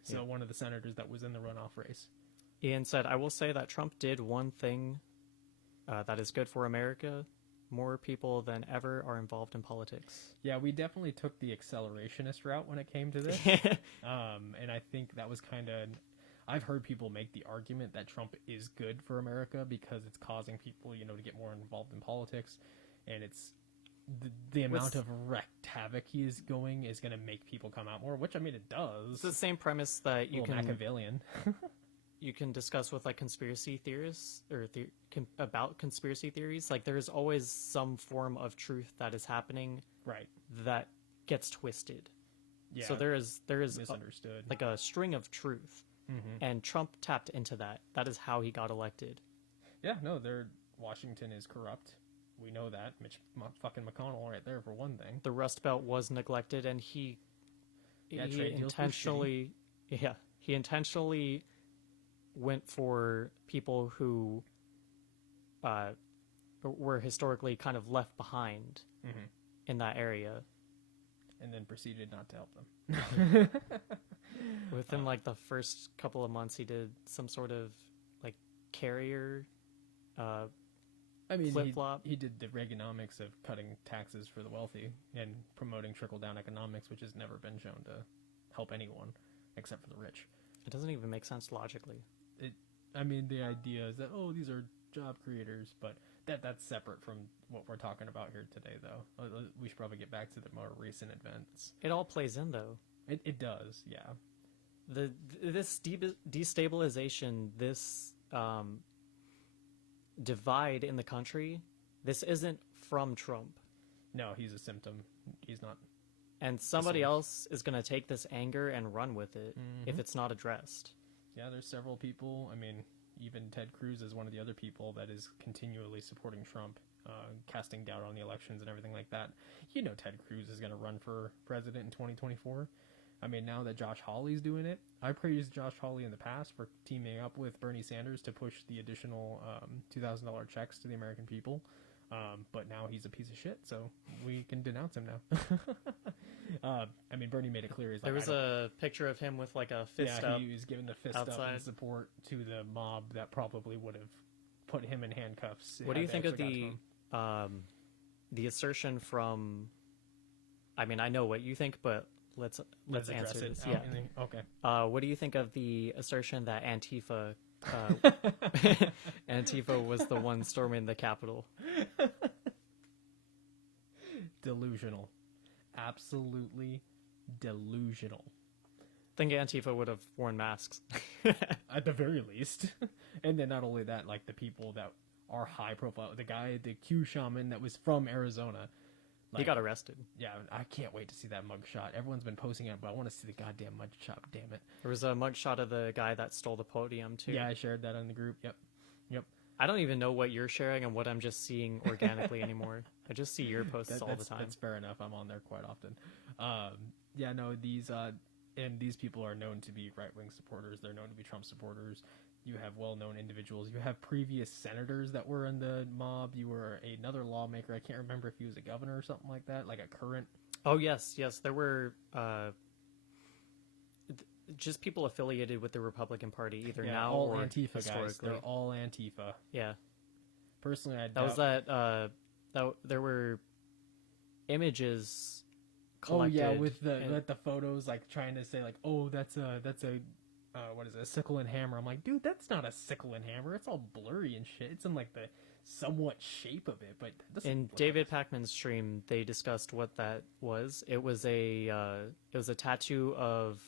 so Yeah. one of the senators that was in the runoff race. Ian said, I will say that Trump did one thing that is good for America. More people than ever are involved in politics. Yeah, we definitely took the accelerationist route when it came to this. And I think that was kind of. I've heard people make the argument that Trump is good for America because it's causing people, to get more involved in politics, and it's the amount of wrecked havoc he is going is going to make people come out more. Which, I mean, it does. It's the same premise that you a little can. Machiavellian. you can discuss with like conspiracy theorists or about conspiracy theories. Like there's always some form of truth that is happening Right. that gets twisted. Yeah. So there is misunderstood. like a string of truth, and Trump tapped into that. That is how he got elected. Yeah, no, Washington is corrupt. We know that. Fucking McConnell right there for one thing. The Rust Belt was neglected, and he trade deals were he intentionally went for people who were historically kind of left behind in that area. And then proceeded not to help them. Within like the first couple of months, he did some sort of like carrier I mean, flip-flop. he did the Reaganomics of cutting taxes for the wealthy and promoting trickle-down economics, which has never been shown to help anyone except for the rich. It doesn't even make sense logically. I mean, the idea is that, oh, these are job creators, but that's separate from what we're talking about here today, though. We should probably get back to the more recent events. It all plays in, though. It does, yeah. This destabilization, this divide in the country, this isn't from Trump. No, he's a symptom. He's not. And somebody else is going to take this anger and run with it if it's not addressed. Yeah, there's several people. I mean, even Ted Cruz is one of the other people that is continually supporting Trump, casting doubt on the elections and everything like that. You know Ted Cruz is going to run for president in 2024. I mean, now that Josh Hawley's doing it, I praised Josh Hawley in the past for teaming up with Bernie Sanders to push the additional $2,000 checks to the American people. But now he's a piece of shit, so we can denounce him now. I mean, Bernie made it clear. He's there like, was a picture of him with like a fist up. he was giving the fist outside. up in support to the mob that probably would have put him in handcuffs. What do you think of the assertion from? I mean, I know what you think, but let's answer this. Yeah. Okay. What do you think of the assertion that Antifa Antifa was the one storming the Capitol? Delusional. Absolutely delusional. I think Antifa would have worn masks. At the very least. And then not only that, like the people that are high profile, the guy, the Q shaman that was from Arizona. He got arrested. Yeah, I can't wait to see that mugshot. Everyone's been posting it, but I want to see the goddamn mugshot, damn it. There was a mugshot of the guy that stole the podium, too. Yeah, I shared that on the group. Yep. I don't even know what you're sharing and what I'm just seeing organically anymore. I just see your posts all the time. That's fair enough. I'm on there quite often. Yeah, no, these people are known to be right-wing supporters. They're known to be Trump supporters. You have well-known individuals. You have previous senators that were in the mob. You were another lawmaker. I can't remember if he was a governor or something like that, like a current. Oh, yes. There were just people affiliated with the Republican Party, either now all or Antifa historically. guys. They're all Antifa. Yeah. Personally, that there were images collected. Oh yeah, with the photos, like trying to say like, oh, that's a what is it, a sickle and hammer. I'm like, dude, that's not a sickle and hammer. It's all blurry and shit. It's in like the somewhat shape of it, but in David Pakman's stream, they discussed what that was. It was a tattoo of.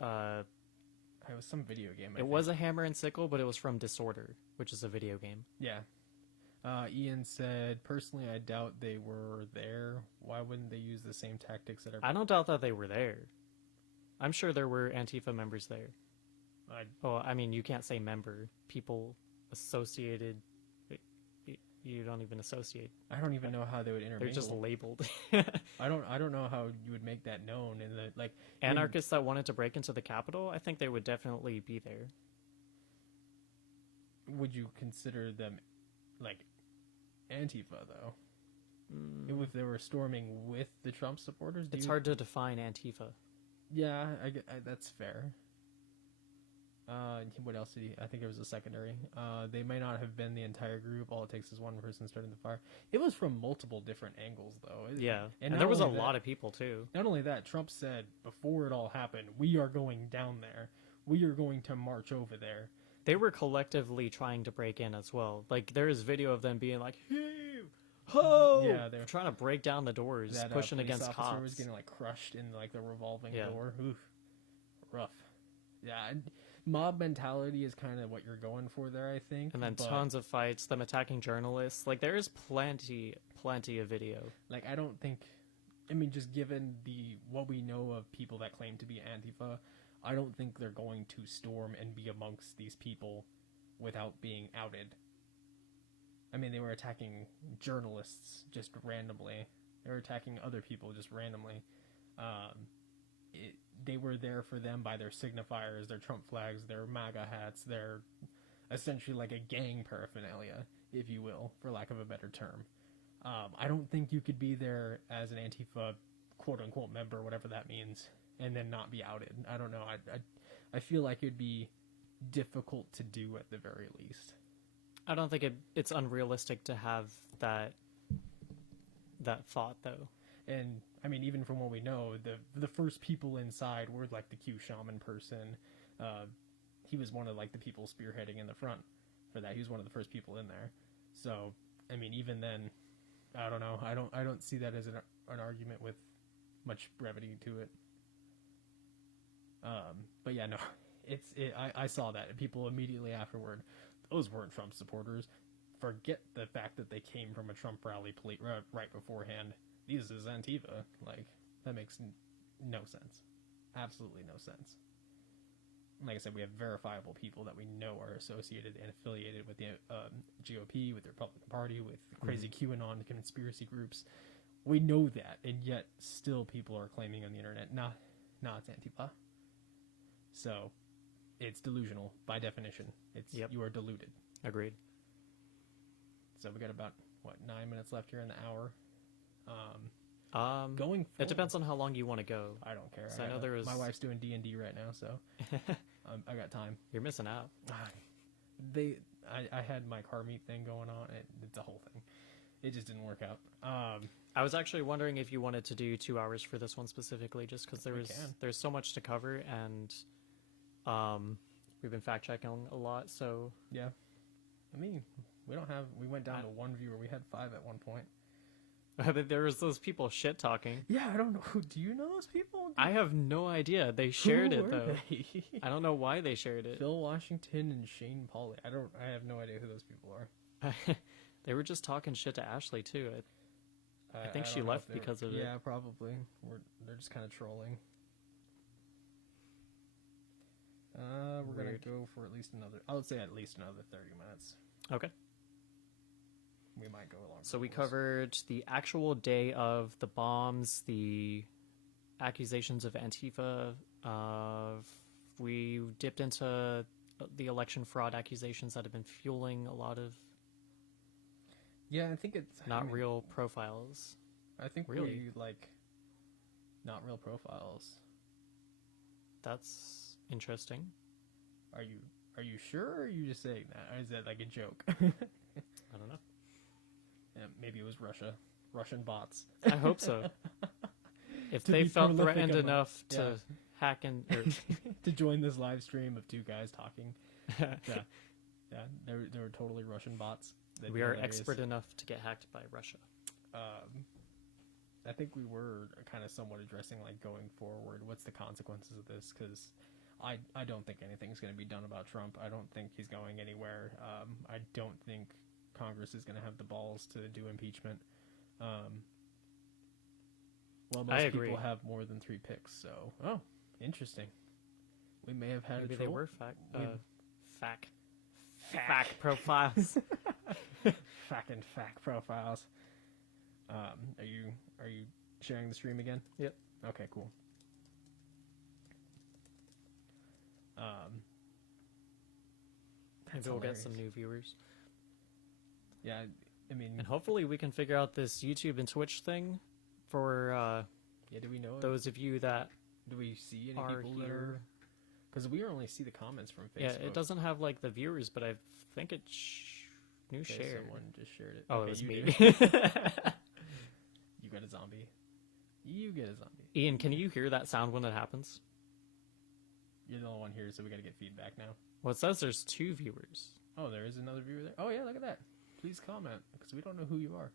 It was some video game. It was a hammer and sickle, but it was from Disorder, which is a video game. Yeah. Ian said, personally, I doubt they were there. Why wouldn't they use the same tactics that I don't doubt that they were there. I'm sure there were Antifa members there. I mean, you can't say member. People associated. You don't even associate. I don't even know how they would intermingle. They're just labeled. I don't know how you would make that known in the like anarchists that wanted to break into the Capitol. I think they would definitely be there. Would you consider them like Antifa though? If they were storming with the Trump supporters, it's hard to define Antifa. Yeah, I that's fair. What else did he? I think it was a secondary. They may not have been the entire group. All it takes is one person starting the fire. It was from multiple different angles, though. Yeah, and there was a lot of people, too. Not only that, Trump said before it all happened, we are going down there. We are going to march over there. They were collectively trying to break in as well. Like, there is video of them being like, hey, ho! Yeah, they're trying to break down the doors, pushing against cops. Was getting, like, crushed in, like, the revolving door. Oof. Rough. Yeah, mob mentality is kind of what you're going for there, I think. And then but, tons of fights, them attacking journalists. Like, there is plenty of video. like, I don't think. I mean, just given what we know of people that claim to be Antifa, I don't think they're going to storm and be amongst these people without being outed. I mean, they were attacking journalists just randomly. They were attacking other people just randomly. They were there for them by their signifiers, their Trump flags, their MAGA hats, their essentially like a gang paraphernalia, if you will, for lack of a better term. I don't think you could be there as an Antifa quote-unquote member, whatever that means, and then not be outed. I don't know. I feel like it'd be difficult to do at the very least. I don't think it's unrealistic to have that thought, though. And I mean, even from what we know, the first people inside were like the Q shaman person. He was one of like the people spearheading in the front for that. He was one of the first people in there. So I mean, even then, I don't know. I don't see that as an argument with much brevity to it. But yeah, no, I saw that people immediately afterward. Those weren't Trump supporters. Forget the fact that they came from a Trump rally right beforehand. This is Antifa. Like, that makes no sense. Absolutely no sense. Like I said, we have verifiable people that we know are associated and affiliated with the GOP, with the Republican Party, with crazy QAnon conspiracy groups. We know that, and yet still people are claiming on the internet, nah, it's Antifa. So, it's delusional by definition. You are deluded. Agreed. So we got about 9 minutes left here in the hour. Going forward, it depends on how long you want to go. I don't care. I know there is... My wife's doing D&D right now, so I got time. You're missing out. I had my car meet thing going on. It's a whole thing. It just didn't work out. I was actually wondering if you wanted to do 2 hours for this one specifically, just because there's so much to cover, and we've been fact checking a lot. So yeah, I mean, we went down to 1 viewer. We had 5 at one point. There was those people shit talking. Yeah, I don't know. Do you know those people? I have no idea. They shared it though. I don't know why they shared it. Phil Washington and Shane Pauley. I have no idea who those people are. They were just talking shit to Ashley too. I think she left because of it. Yeah, probably. They're just kind of trolling. We're gonna go for at least I would say at least another 30 minutes. Okay. We might go along. So we covered the actual day of the bombs, the accusations of Antifa. We dipped into the election fraud accusations that have been fueling a lot of I think it's real profiles. I think really not real profiles. That's interesting. Are you sure, or are you just saying that? Or is that like a joke? I don't know. Yeah, maybe it was Russian bots. I hope so. If they felt threatened enough to hack in or to join this live stream of 2 guys talking, they were totally Russian bots. We are expert enough to get hacked by Russia. I think we were kind of somewhat addressing going forward, what's the consequences of this? Because I don't think anything's going to be done about Trump. I don't think he's going anywhere. I don't think Congress is going to have the balls to do impeachment. Well, most people have more than 3 picks, so interesting. We may have had maybe a troll. They were fact profiles. Fact profiles. Are you sharing the stream again? Yep. Okay, cool. Maybe we'll get some new viewers. Yeah, I mean, and hopefully we can figure out this YouTube and Twitch thing for do we know those of you that do we see any people here? That are? Because we only see the comments from Facebook. Yeah, it doesn't have the viewers, but I think it's new share. Someone just shared it. Oh, it was me. You got a zombie. You get a zombie. Ian, can you hear that sound when it happens? You're the only one here, so we got to get feedback now. Well, it says there's 2 viewers. Oh, there is another viewer there? Oh, yeah, look at that. Please comment, because we don't know who you are.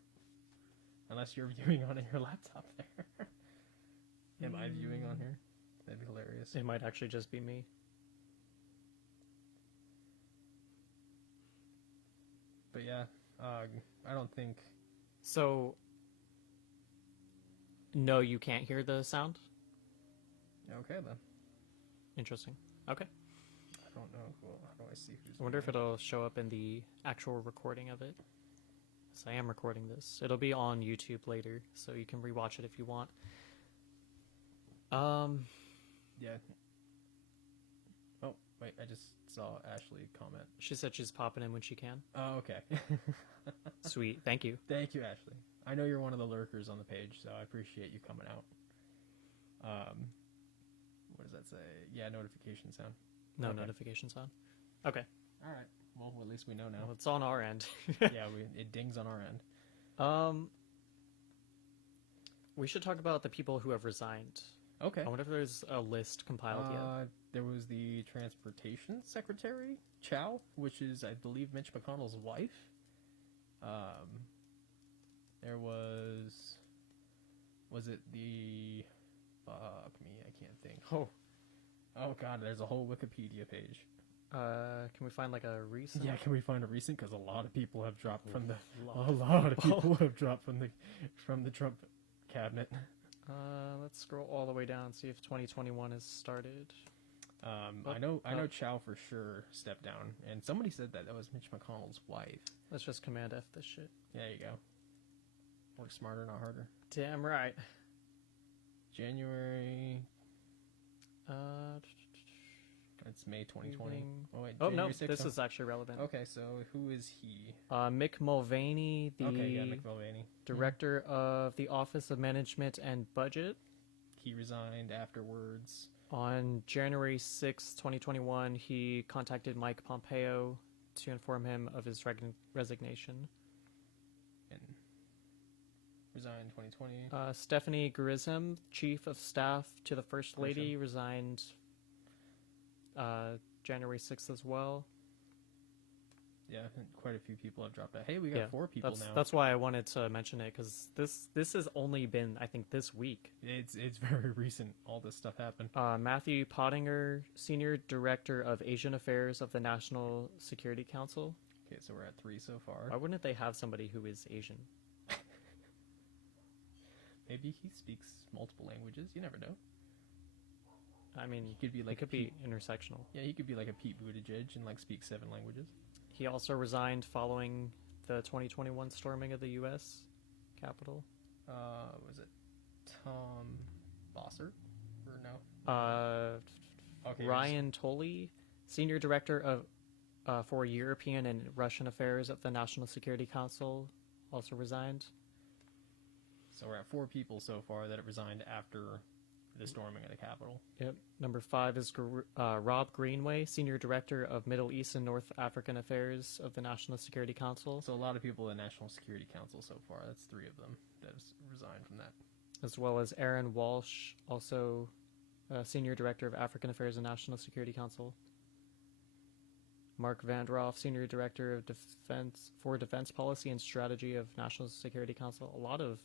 Unless you're viewing on your laptop there. Am I viewing on here? That'd be hilarious. It might actually just be me. But yeah, I don't think. So, no, you can't hear the sound? Okay then. Interesting. Okay. I don't know. Well, how do I see who's? I wonder if reading? it'll show up in the actual recording of it. So I am recording this. It'll be on YouTube later, so you can rewatch it if you want. Yeah. Oh wait, I just saw Ashley comment. She said she's popping in when she can. Oh, okay. Sweet. Thank you. Thank you, Ashley. I know you're one of the lurkers on the page, so I appreciate you coming out. What does that say? Yeah, notification sound. No Okay. notifications on. Okay. All right. Well, at least we know Well, now. it's on our end. Yeah, it dings on our end. We should talk about the people who have resigned. Okay. I wonder if there's a list compiled yet. There was the transportation secretary, Chow, which is, I believe, Mitch McConnell's wife. There was it the, fuck me, I can't think. Oh God, there's a whole Wikipedia page. Can we find like a recent? Yeah, can we find a recent? Because a lot of people have dropped from the, Lot a lot of people have dropped from the Trump cabinet. Let's scroll all the way down and see if 2021 has started. I know Chow for sure stepped down, and somebody said that was Mitch McConnell's wife. Let's just Command F this shit. There you go. Work smarter, not harder. Damn right. January. Uh, It's May 2020. Oh wait. oh no, January 6th, this huh? is actually relevant. Okay, so who is he? Mick Mulvaney, the Okay, yeah, Mick Mulvaney. director of the Office of Management and Budget. He resigned afterwards. On January 6, 2021, he contacted Mike Pompeo to inform him of his resignation. And resigned 2020. Stephanie Grissom, Chief of Staff to the First Lady, resigned January 6th as well. Yeah, quite a few people have dropped out. Hey, we got 4 people now. That's why I wanted to mention it, because this has only been, I think, this week. It's very recent. All this stuff happened. Matthew Pottinger, Senior Director of Asian Affairs of the National Security Council. Okay, so we're at 3 so far. Why wouldn't they have somebody who is Asian? Maybe he speaks multiple languages. You never know. I mean, He could be like it could be intersectional. Yeah, he could be like a Pete Buttigieg and like speak 7 languages. He also resigned following the 2021 storming of the U.S. Capitol. Was it Tom Bossert or no? Okay, Ryan Tolley, Senior Director of for European and Russian Affairs at the National Security Council, also resigned. So we're at 4 people so far that have resigned after the storming of the Capitol. Yep. Number 5 is Rob Greenway, Senior Director of Middle East and North African Affairs of the National Security Council, So a lot of people in the National Security Council so far. That's 3 of them that have resigned from that. as well as Aaron Walsh, also Senior Director of African Affairs and National Security Council. Mark Vandroff, Senior Director of Defense Policy and Strategy of National Security Council. A lot of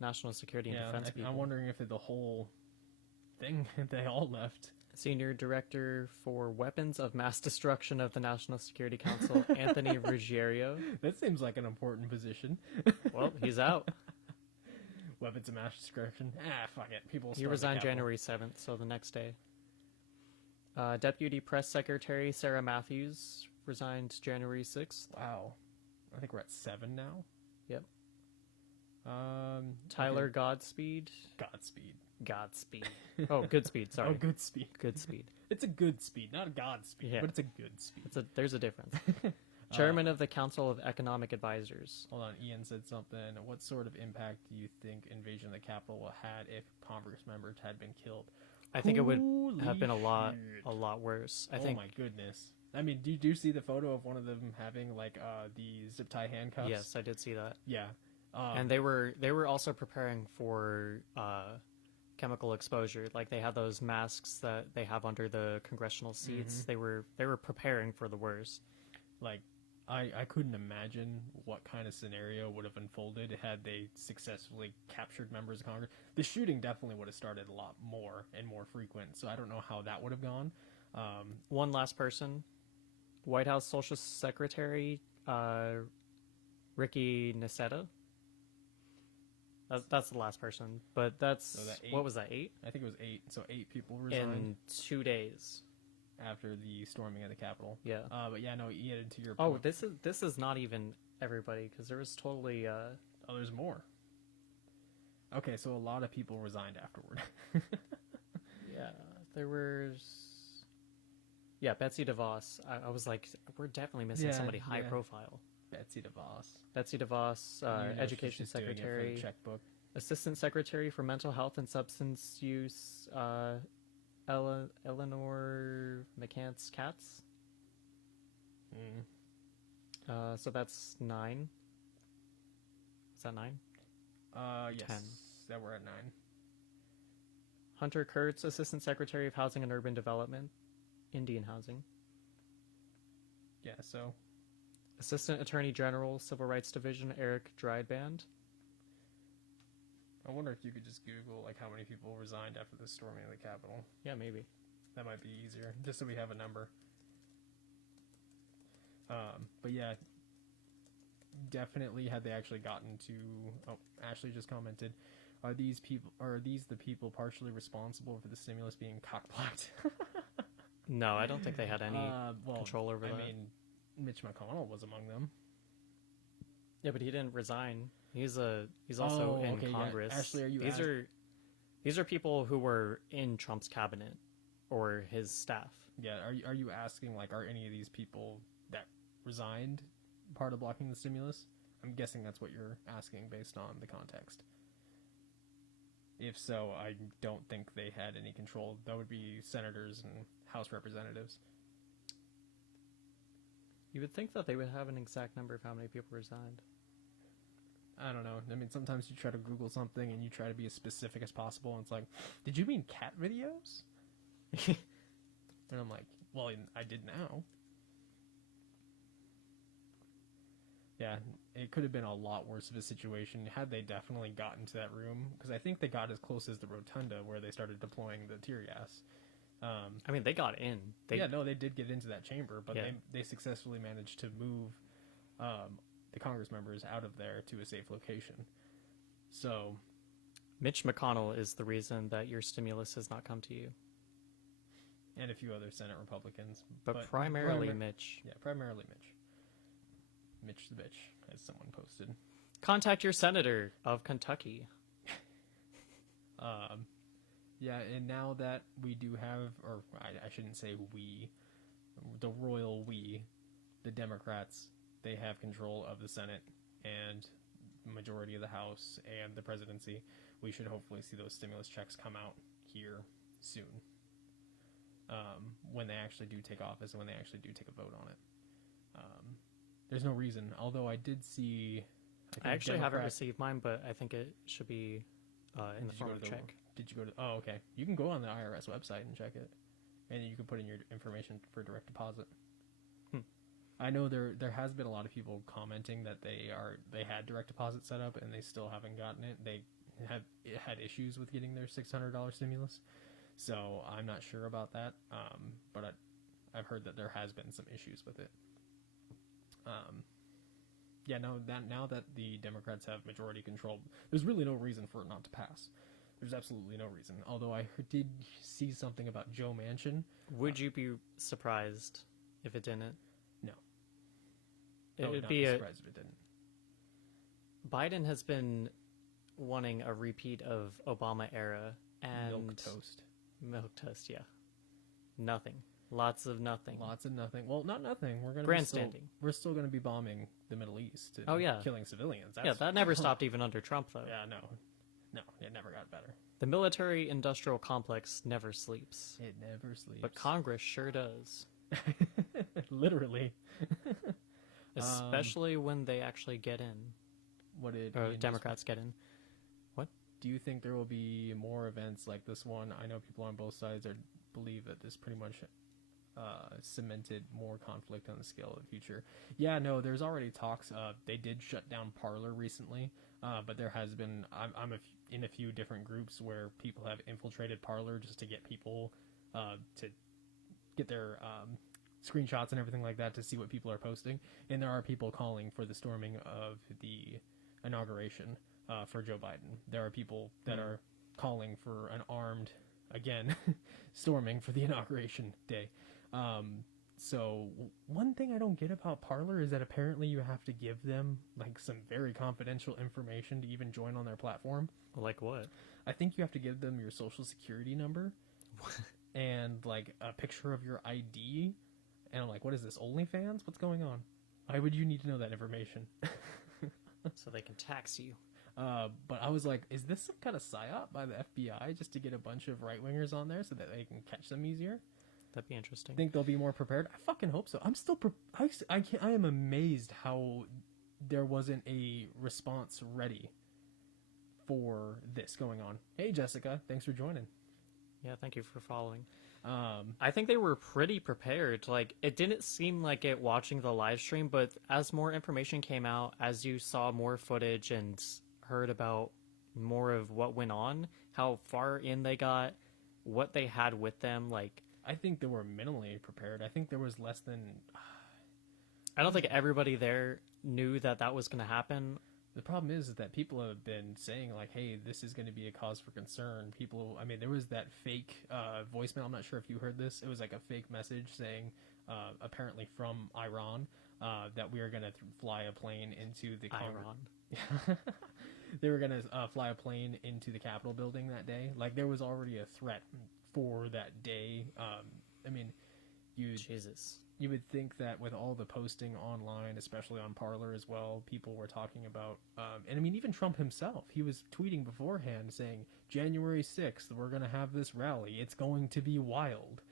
national security and defense people. I'm wondering if the whole thing, they all left. Senior Director for Weapons of Mass Destruction of the National Security Council, Anthony Ruggiero. That seems like an important position. Well, he's out. Weapons of mass destruction. Fuck it. People will He storm the resigned Capitol. January 7th, so the next day. Deputy Press Secretary Sarah Matthews resigned January 6th. Wow. I think we're at 7 now. Yep. okay. Tyler Godspeed. Godspeed. Oh, Goodspeed, sorry. Oh, good speed. Goodspeed. It's a good speed, not a Godspeed, Yeah. but it's a good speed. There's a difference. Chairman of the Council of Economic Advisors. Hold on, Ian said something. What sort of impact do you think invasion of the Capitol will had if Congress members had been killed? I think it would Holy have been a lot shit. worse. I Oh think my goodness. I mean, did you see the photo of one of them having like the zip tie handcuffs? yes, I did see that. Yeah. And they were also preparing for chemical exposure. Like they had those masks that they have under the congressional seats. Mm-hmm. They were preparing for the worst. like I couldn't imagine what kind of scenario would have unfolded had they successfully captured members of Congress. The shooting definitely would have started a lot more and more frequent, so I don't know how that would have gone. One last person, White House Social Secretary Ricky Niseta. That's the last person, but that's So that what eight? was that 8 I think it was 8. So 8 people resigned in 2 days. after the storming of the Capitol. Yeah. But yeah, no, Ian, to your Oh, point. this is not even everybody because there was totally Oh, there's more. Okay, so a lot of people resigned afterward. yeah, there was Betsy DeVos. I was like, we're definitely missing Yeah, somebody high yeah. profile. Betsy DeVos. Betsy DeVos, You know she's Education just doing it for the Secretary, checkbook. Assistant Secretary for Mental Health and Substance Use, Eleanor McCants Katz. Mm. So that's 9. Is that 9? Yes. 10. That we're at 9. Hunter Kurtz, Assistant Secretary of Housing and Urban Development, Indian Housing. Yeah, so Assistant Attorney General, Civil Rights Division, Eric Dreidband. I wonder if you could just Google like how many people resigned after the storming of the Capitol. Yeah, maybe. That might be easier, just so we have a number. But yeah, definitely had they actually gotten to. Oh, Ashley just commented. Are these the people partially responsible for the stimulus being cockblocked? No, I don't think they had any well, control over I that. mean, Mitch McConnell was among them. Yeah, but he didn't resign. He's also in okay, yeah. Congress. Ashley, are you these are people who were in Trump's cabinet or his staff. Yeah, are you asking like are any of these people that resigned part of blocking the stimulus? I'm guessing that's what you're asking based on the context. If so, I don't think they had any control. That would be senators and House representatives. You would think that they would have an exact number of how many people resigned. I don't know. I mean, sometimes you try to Google something and you try to be as specific as possible, and it's like, did you mean cat videos? And I'm like, well, I did now. Yeah, it could have been a lot worse of a situation had they definitely gotten to that room, because I think they got as close as the rotunda where they started deploying the tear gas. I mean, they got in. They did get into that chamber, but Yeah. they successfully managed to move the Congress members out of there to a safe location. So, Mitch McConnell is the reason that your stimulus has not come to you. and a few other Senate Republicans. But primarily Mitch. Yeah, primarily Mitch. Mitch the bitch, as someone posted. Contact your senator of Kentucky. Yeah, and now that we do have, or I shouldn't say we, the royal we, the Democrats, they have control of the Senate and majority of the House and the presidency. We should hopefully see those stimulus checks come out here soon. When they actually do take office and when they actually do take a vote on it. There's no reason, although I did see. I actually haven't received mine, but I think it should be in the Did you form go of to a the- check. Did you go to? Oh, okay. You can go on the IRS website and check it, and you can put in your information for direct deposit. I know there has been a lot of people commenting that they had direct deposit set up and they still haven't gotten it. They had issues with getting their $600 stimulus, so I'm not sure about that. But I've heard that there has been some issues with it. Yeah, now that the Democrats have majority control, there's really no reason for it not to pass. There's absolutely no reason. Although I did see something about Joe Manchin. Would you be surprised if it didn't? No. It I would would not be surprised if it didn't. Biden has been wanting a repeat of Obama era and Milk toast. Milk toast, yeah. Nothing. Lots of nothing. Lots of nothing. Well, not nothing. Grandstanding. We're still going to be bombing the Middle East. And Oh, yeah. killing civilians. Yeah, that never stopped even under Trump, though. Yeah, no, it never got better. The military-industrial complex never sleeps. It never sleeps. But Congress sure does. Literally. Especially when they actually get in. What did Or Ian Democrats get in. Do you think there will be more events like this one? I know people on both sides believe that this pretty much cemented more conflict on the scale of the future. Yeah, no, there's already talks. They did shut down Parler recently, but there has been. I'm in a few different groups where people have infiltrated Parler just to get people to get their screenshots and everything like that to see what people are posting, and there are people calling for the storming of the inauguration for Joe Biden. There are people that are calling for an armed, again, storming for the inauguration day. So one thing I don't get about Parler is that apparently you have to give them like some very confidential information to even join on their platform. Like what? I think you have to give them your social security number and like a picture of your ID. And I'm like, what is this, OnlyFans? What's going on? Why would you need to know that information? So they can tax you. But I was like, is this some kind of psyop by the FBI just to get a bunch of right-wingers on there so that they can catch them easier? That'd be interesting. Think they'll be more prepared? I fucking hope so. I'm still I am amazed how there wasn't a response ready for this going on. Hey Jessica, thanks for joining. Yeah, thank you for following. I think they were pretty prepared. Like, it didn't seem like it watching the live stream, but as more information came out, as you saw more footage and heard about more of what went on, how far in they got, what they had with them, like, I think they were minimally prepared. I think there was less than... I don't think everybody there knew that that was going to happen. The problem is that people have been saying, like, hey, this is going to be a cause for concern. People, I mean, there was that fake voicemail. I'm not sure if you heard this. It was like a fake message saying, apparently from Iran, that we are going to fly a plane into the... Iran. They were going to fly a plane into the Capitol building that day. Like, there was already a threat for that day. I mean, Jesus. You would think that with all the posting online, especially on Parler as well, people were talking about, and I mean, even Trump himself, he was tweeting beforehand saying, January 6th, we're going to have this rally. It's going to be wild.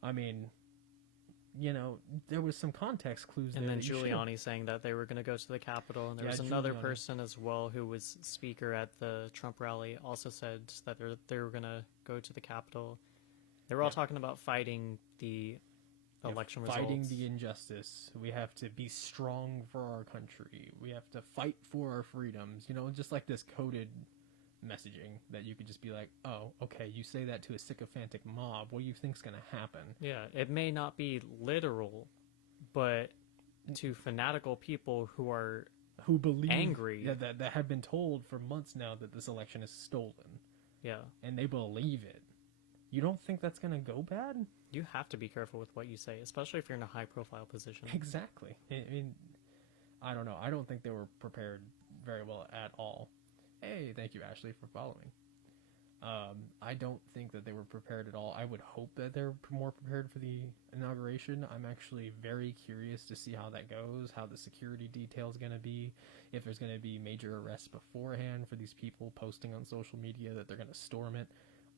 I mean, you know, there was some context clues and there. And then Giuliani saying that they were going to go to the Capitol, and there was another person as well who was speaker at the Trump rally, also said that they were going to go to the Capitol. They were all talking about fighting the election results. Fighting the injustice. We have to be strong for our country. We have to fight for our freedoms. You know, just like this coded messaging that you could just be like, oh, okay, you say that to a sycophantic mob. What do you think's going to happen? Yeah, it may not be literal, but to fanatical people who believe angry, that have been told for months now that this election is stolen. Yeah, and they believe it. You don't think that's going to go bad? You have to be careful with what you say, especially if you're in a high-profile position. Exactly. I mean, I don't know. I don't think they were prepared very well at all. Hey, thank you, Ashley, for following. I don't think that they were prepared at all. I would hope that they're more prepared for the inauguration. I'm actually very curious to see how that goes, how the security detail is going to be, if there's going to be major arrests beforehand for these people posting on social media that they're going to storm it.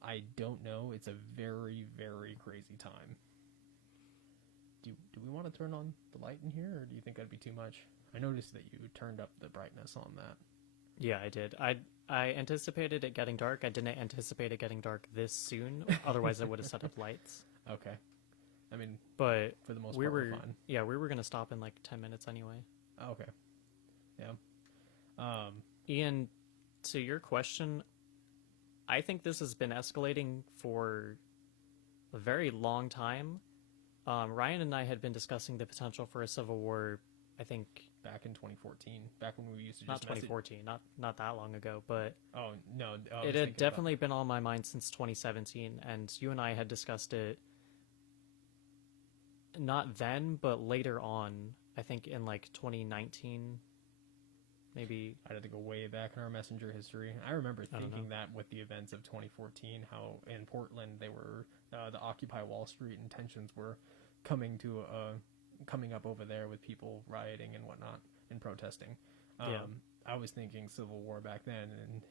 I don't know. It's a very, very crazy time. Do we want to turn on the light in here, or do you think that'd be too much? I noticed that you turned up the brightness on that. Yeah, I did. I anticipated it getting dark. I didn't anticipate it getting dark this soon. Otherwise, I would have set up lights. Okay. I mean, but for the most part, we're fine. Yeah, we were going to stop in like 10 minutes anyway. Oh, okay. Yeah. Ian, to your question, I think this has been escalating for a very long time. Ryan and I had been discussing the potential for a civil war, I think... back in 2014, back when we used to not 2014, not that long ago, but oh no, it had definitely been on my mind since 2017, and you and I had discussed it not then, but later on. I think in like 2019, maybe. I'd have to go way back in our messenger history. I remember thinking that with the events of 2014, how in Portland they were the Occupy Wall Street intentions were coming up over there with people rioting and whatnot and protesting. I was thinking Civil War back then,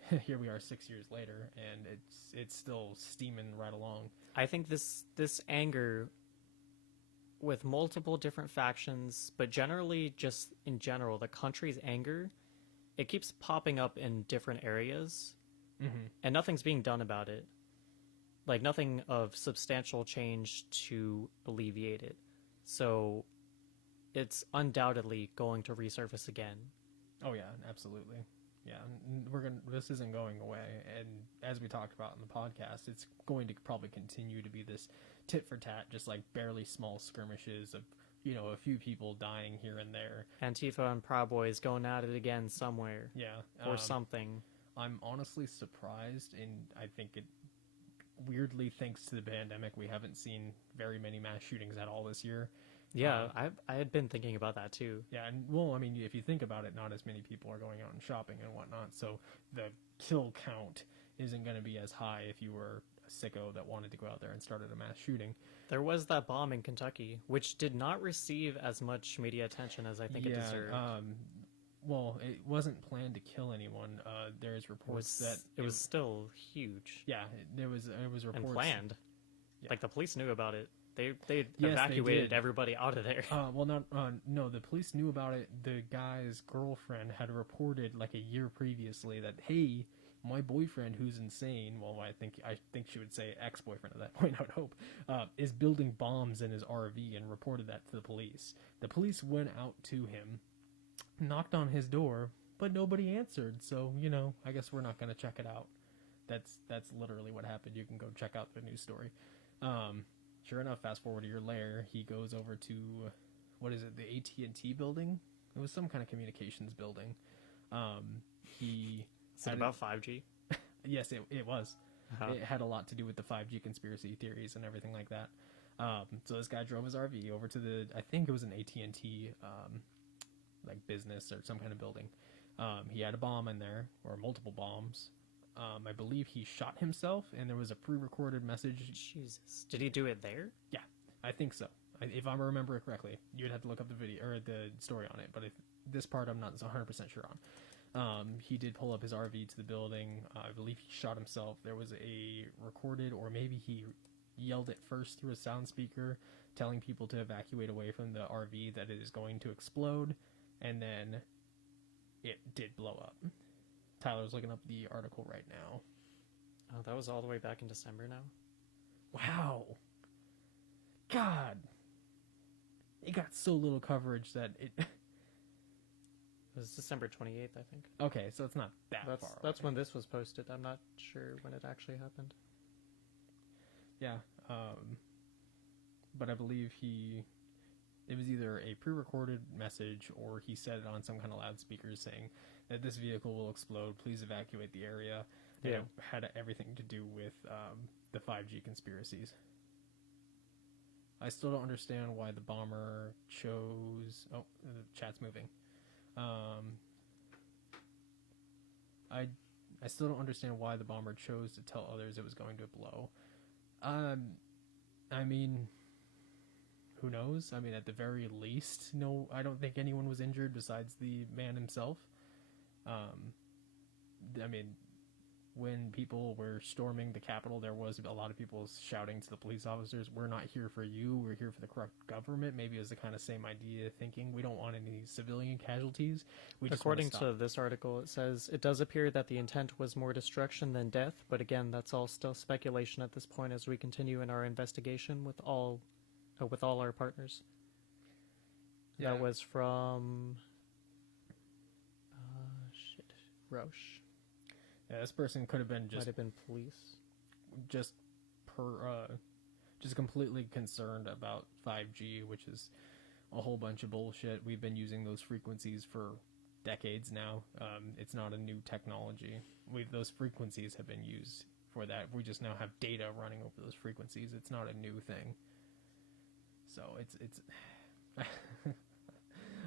and here we are 6 years later, and it's still steaming right along. I think this anger with multiple different factions, but generally just in general, the country's anger, it keeps popping up in different areas, and nothing's being done about it. Like, nothing of substantial change to alleviate it. So it's undoubtedly going to resurface again. Oh yeah, absolutely. Yeah, this isn't going away, and as we talked about in the podcast, it's going to probably continue to be this tit for tat, just like barely small skirmishes of, you know, a few people dying here and there. Antifa and Proud Boys going at it again somewhere Yeah. or something. I'm honestly surprised, and I think it weirdly, thanks to the pandemic, we haven't seen very many mass shootings at all this year. Yeah, I had been thinking about that too. Yeah, and well, I mean, if you think about it, not as many people are going out and shopping and whatnot, so the kill count isn't going to be as high if you were a sicko that wanted to go out there and started a mass shooting. There was that bomb in Kentucky, which did not receive as much media attention as I think it deserved. Well, it wasn't planned to kill anyone. There's reports that it was still huge. Yeah, there was reports and planned. Yeah. Like the police knew about it. They Yes, evacuated they everybody out of there. Well, not no. The police knew about it. The guy's girlfriend had reported like a year previously that, hey, my boyfriend, who's insane. Well, I think she would say ex-boyfriend at that point. I would hope is building bombs in his RV and reported that to the police. The police went out to him, knocked on his door, but nobody answered. So, you know, I guess we're not going to check it out. That's literally what happened. You can go check out the news story. Sure enough, fast forward a year later, he goes over to, what is it, the AT&T building? It was some kind of communications building. He Is it about 5G? Yes, it was. Uh-huh. It had a lot to do with the 5G conspiracy theories and everything like that. So this guy drove his RV over to I think it was an AT&T, like business or some kind of building. He had a bomb in there, or multiple bombs. I believe he shot himself, and there was a pre-recorded message. Jesus, did he do it there? Yeah, I think so. If I remember it correctly, you'd have to look up the video or the story on it. But this part, I'm not 100% sure on. He did pull up his RV to the building. I believe he shot himself. There was a recorded, or maybe he yelled it first through a sound speaker, telling people to evacuate away from the RV, that it is going to explode, and then it did blow up. Tyler's looking up the article right now. Oh, that was all the way back in December now? Wow. God. It got so little coverage that it... It was December 28th, I think. Okay, so it's not that far away. That's when this was posted. I'm not sure when it actually happened. Yeah. But I believe it was either a pre-recorded message or he said it on some kind of loudspeakers saying that this vehicle will explode, please evacuate the area. Yeah. And it had everything to do with the 5G conspiracies. I still don't understand why the bomber chose... Oh, the chat's moving. I still don't understand why the bomber chose to tell others it was going to blow. I mean... Who knows? I mean, at the very least, no, I don't think anyone was injured besides the man himself. I mean, when people were storming the Capitol, there was a lot of people shouting to the police officers, we're not here for you, we're here for the corrupt government. Maybe it was the kind of same idea thinking, we don't want any civilian casualties. According to this article, it says, it does appear that the intent was more destruction than death, but again, that's all still speculation at this point as we continue in our investigation with all our partners. Yeah. That was from Roche. Yeah, this person could have been Might have been police. just completely concerned about 5G, which is a whole bunch of bullshit. We've been using those frequencies for decades now. It's not a new technology. Those frequencies have been used for that. We just now have data running over those frequencies. It's not a new thing. So it's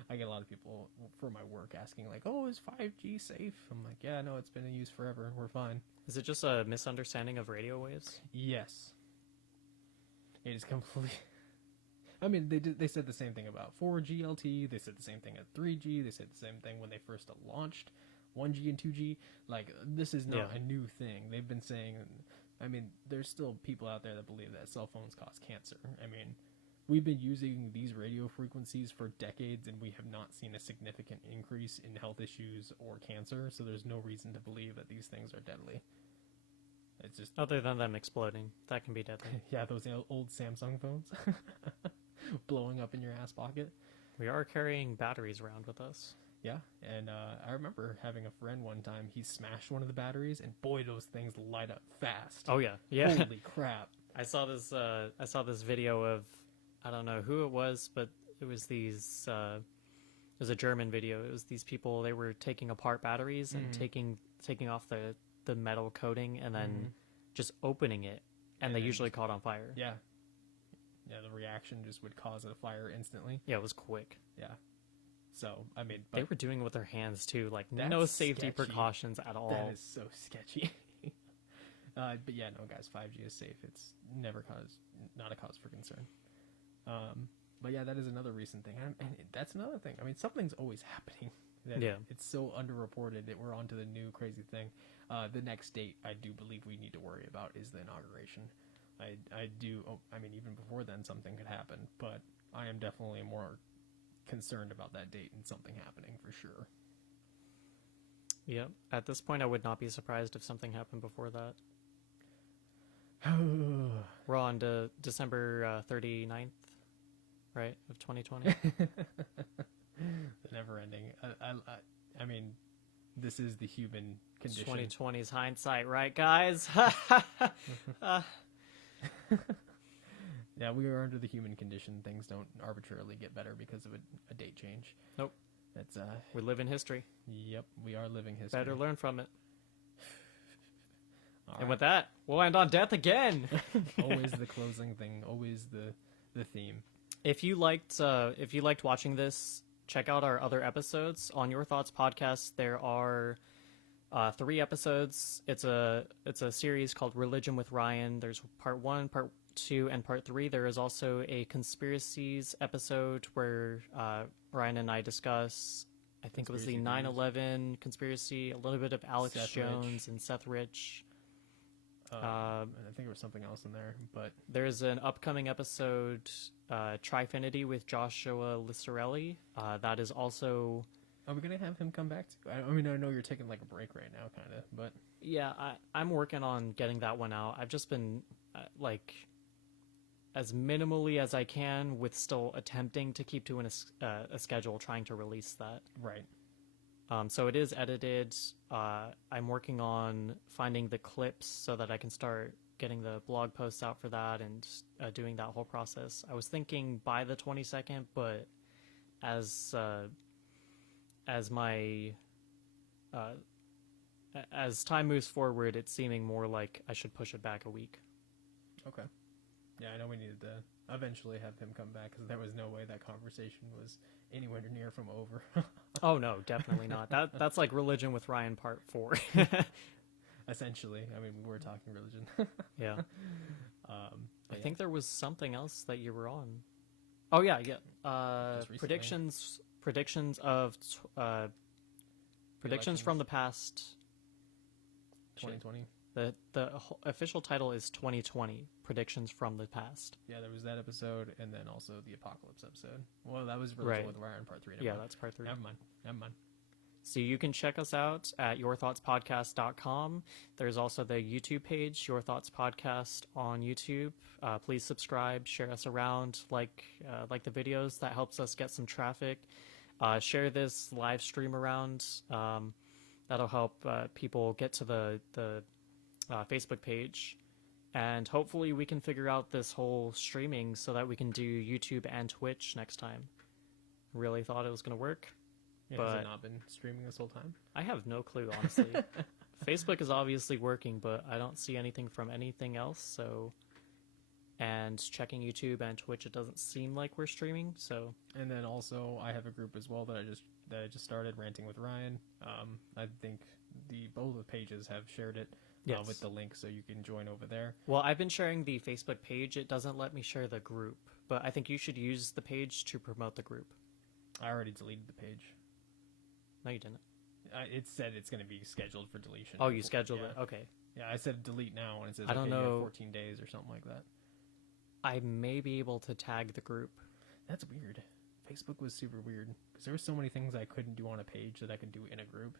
I get a lot of people for my work asking like, oh, is 5G safe? I'm like, yeah, no, it's been in use forever. We're fine. Is it just a misunderstanding of radio waves? Yes. It is complete. I mean, they said the same thing about 4G LTE. They said the same thing at 3G. They said the same thing when they first launched 1G and 2G. Like, this is not a new thing. They've been saying, I mean, there's still people out there that believe that cell phones cause cancer. I mean, we've been using these radio frequencies for decades, and we have not seen a significant increase in health issues or cancer, so there's no reason to believe that these things are deadly. It's just... Other than them exploding. That can be deadly. Yeah, those old Samsung phones. Blowing up in your ass pocket. We are carrying batteries around with us. Yeah, and I remember having a friend one time, he smashed one of the batteries, and boy, those things light up fast. Oh, yeah. Yeah. Holy crap. I saw this video of, I don't know who it was, but it was it was a German video. It was these people, they were taking apart batteries and taking off the metal coating and then just opening it, and they then usually caught on fire. Yeah. Yeah, the reaction just would cause a fire instantly. Yeah, it was quick. Yeah. So, I mean, They were doing it with their hands too, like That's no safety sketchy. precautions at all. that is so sketchy. But yeah, no, guys, 5G is safe. It's not a cause for concern. But yeah, that is another recent thing. And that's another thing. I mean, something's always happening. Yeah. It's so underreported that we're onto the new crazy thing. The next date I do believe we need to worry about is the inauguration. I mean, even before then something could happen, but I am definitely more concerned about that date and something happening for sure. Yeah. At this point, I would not be surprised if something happened before that. We're on to December 39th, right, of 2020. The never ending. I mean, this is the human condition. 2020's hindsight, right, guys? Yeah, we are under the human condition. Things don't arbitrarily get better because of a date change. Nope. That's We live in history. Yep, we are living history. Better learn from it. All And right. with that, we'll end on death again. Always the closing thing. Always the theme. If you liked watching this, check out our other episodes on Your Thoughts podcast. There are 3 episodes. It's a series called Religion with Ryan. There's part 1, part 2, and part 3. There is also a conspiracies episode where Ryan and I discuss, I think it was the Conspiracy 9/11 conspiracy, a little bit of Alex Seth Jones Rich. and Seth Rich. And I think there was something else in there, but There's an upcoming episode, Trifinity with Joshua Licerelli. That is also, are we gonna have him come back? I mean, I know you're taking like a break right now, kind of, but yeah, I'm working on getting that one out. I've just been as minimally as I can, with still attempting to keep to a schedule, trying to release that. right. So it is edited. I'm working on finding the clips so that I can start getting the blog posts out for that and doing that whole process. I was thinking by the 22nd, but as time moves forward, it's seeming more like I should push it back a week. Okay. Yeah, I know we needed to eventually have him come back because there was no way that conversation was anywhere near from over. Oh no, definitely not. That's like Religion with Ryan Part 4. Essentially, I mean, we were talking religion. Yeah. I Yeah. think there was something else that you were on. Oh yeah. Just recently. Predictions of predictions from elections. the past. 2020. The official title is 2020 Predictions from the Past. Yeah, there was that episode, and then also the apocalypse episode. Well, that was Right. Religion with Ryan Part 3. Yeah, that's part 3. Never mind. So you can check us out at yourthoughtspodcast.com. There's also the YouTube page, Your Thoughts Podcast on YouTube. Please subscribe, share us around, like the videos. That helps us get some traffic. Share this live stream around. That'll help people get to the Facebook page. And hopefully we can figure out this whole streaming so that we can do YouTube and Twitch next time. Really thought it was going to work. Yeah, has But- it not been streaming this whole time? I have no clue, honestly. Facebook is obviously working, but I don't see anything from anything else. So, and checking YouTube and Twitch, it doesn't seem like we're streaming. So, And then also, I have a group as well that I just started, Ranting with Ryan. I think both of the pages have shared it Yes. with the link, so you can join over there. well, I've been sharing the Facebook page. It doesn't let me share the group, but I think you should use the page to promote the group. I already deleted the page. No, you didn't. It said it's going to be scheduled for deletion. Oh, you scheduled Yeah. it. Okay. Yeah, I said delete now, and it says I don't okay, you have know. 14 days or something like that. I may be able to tag the group. That's weird. Facebook was super weird because there were so many things I couldn't do on a page that I could do in a group,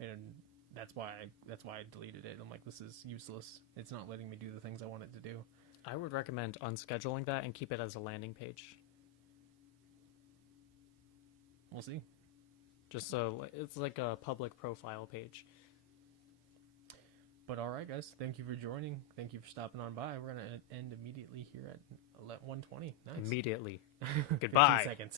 and that's why I deleted it. I'm like, this is useless. It's not letting me do the things I wanted to do. I would recommend unscheduling that and keep it as a landing page. We'll see. Just so it's like a public profile page. But all right, guys, thank you for joining. Thank you for stopping on by. We're gonna end immediately here at 1:20. Nice. Immediately. 15 Goodbye. seconds.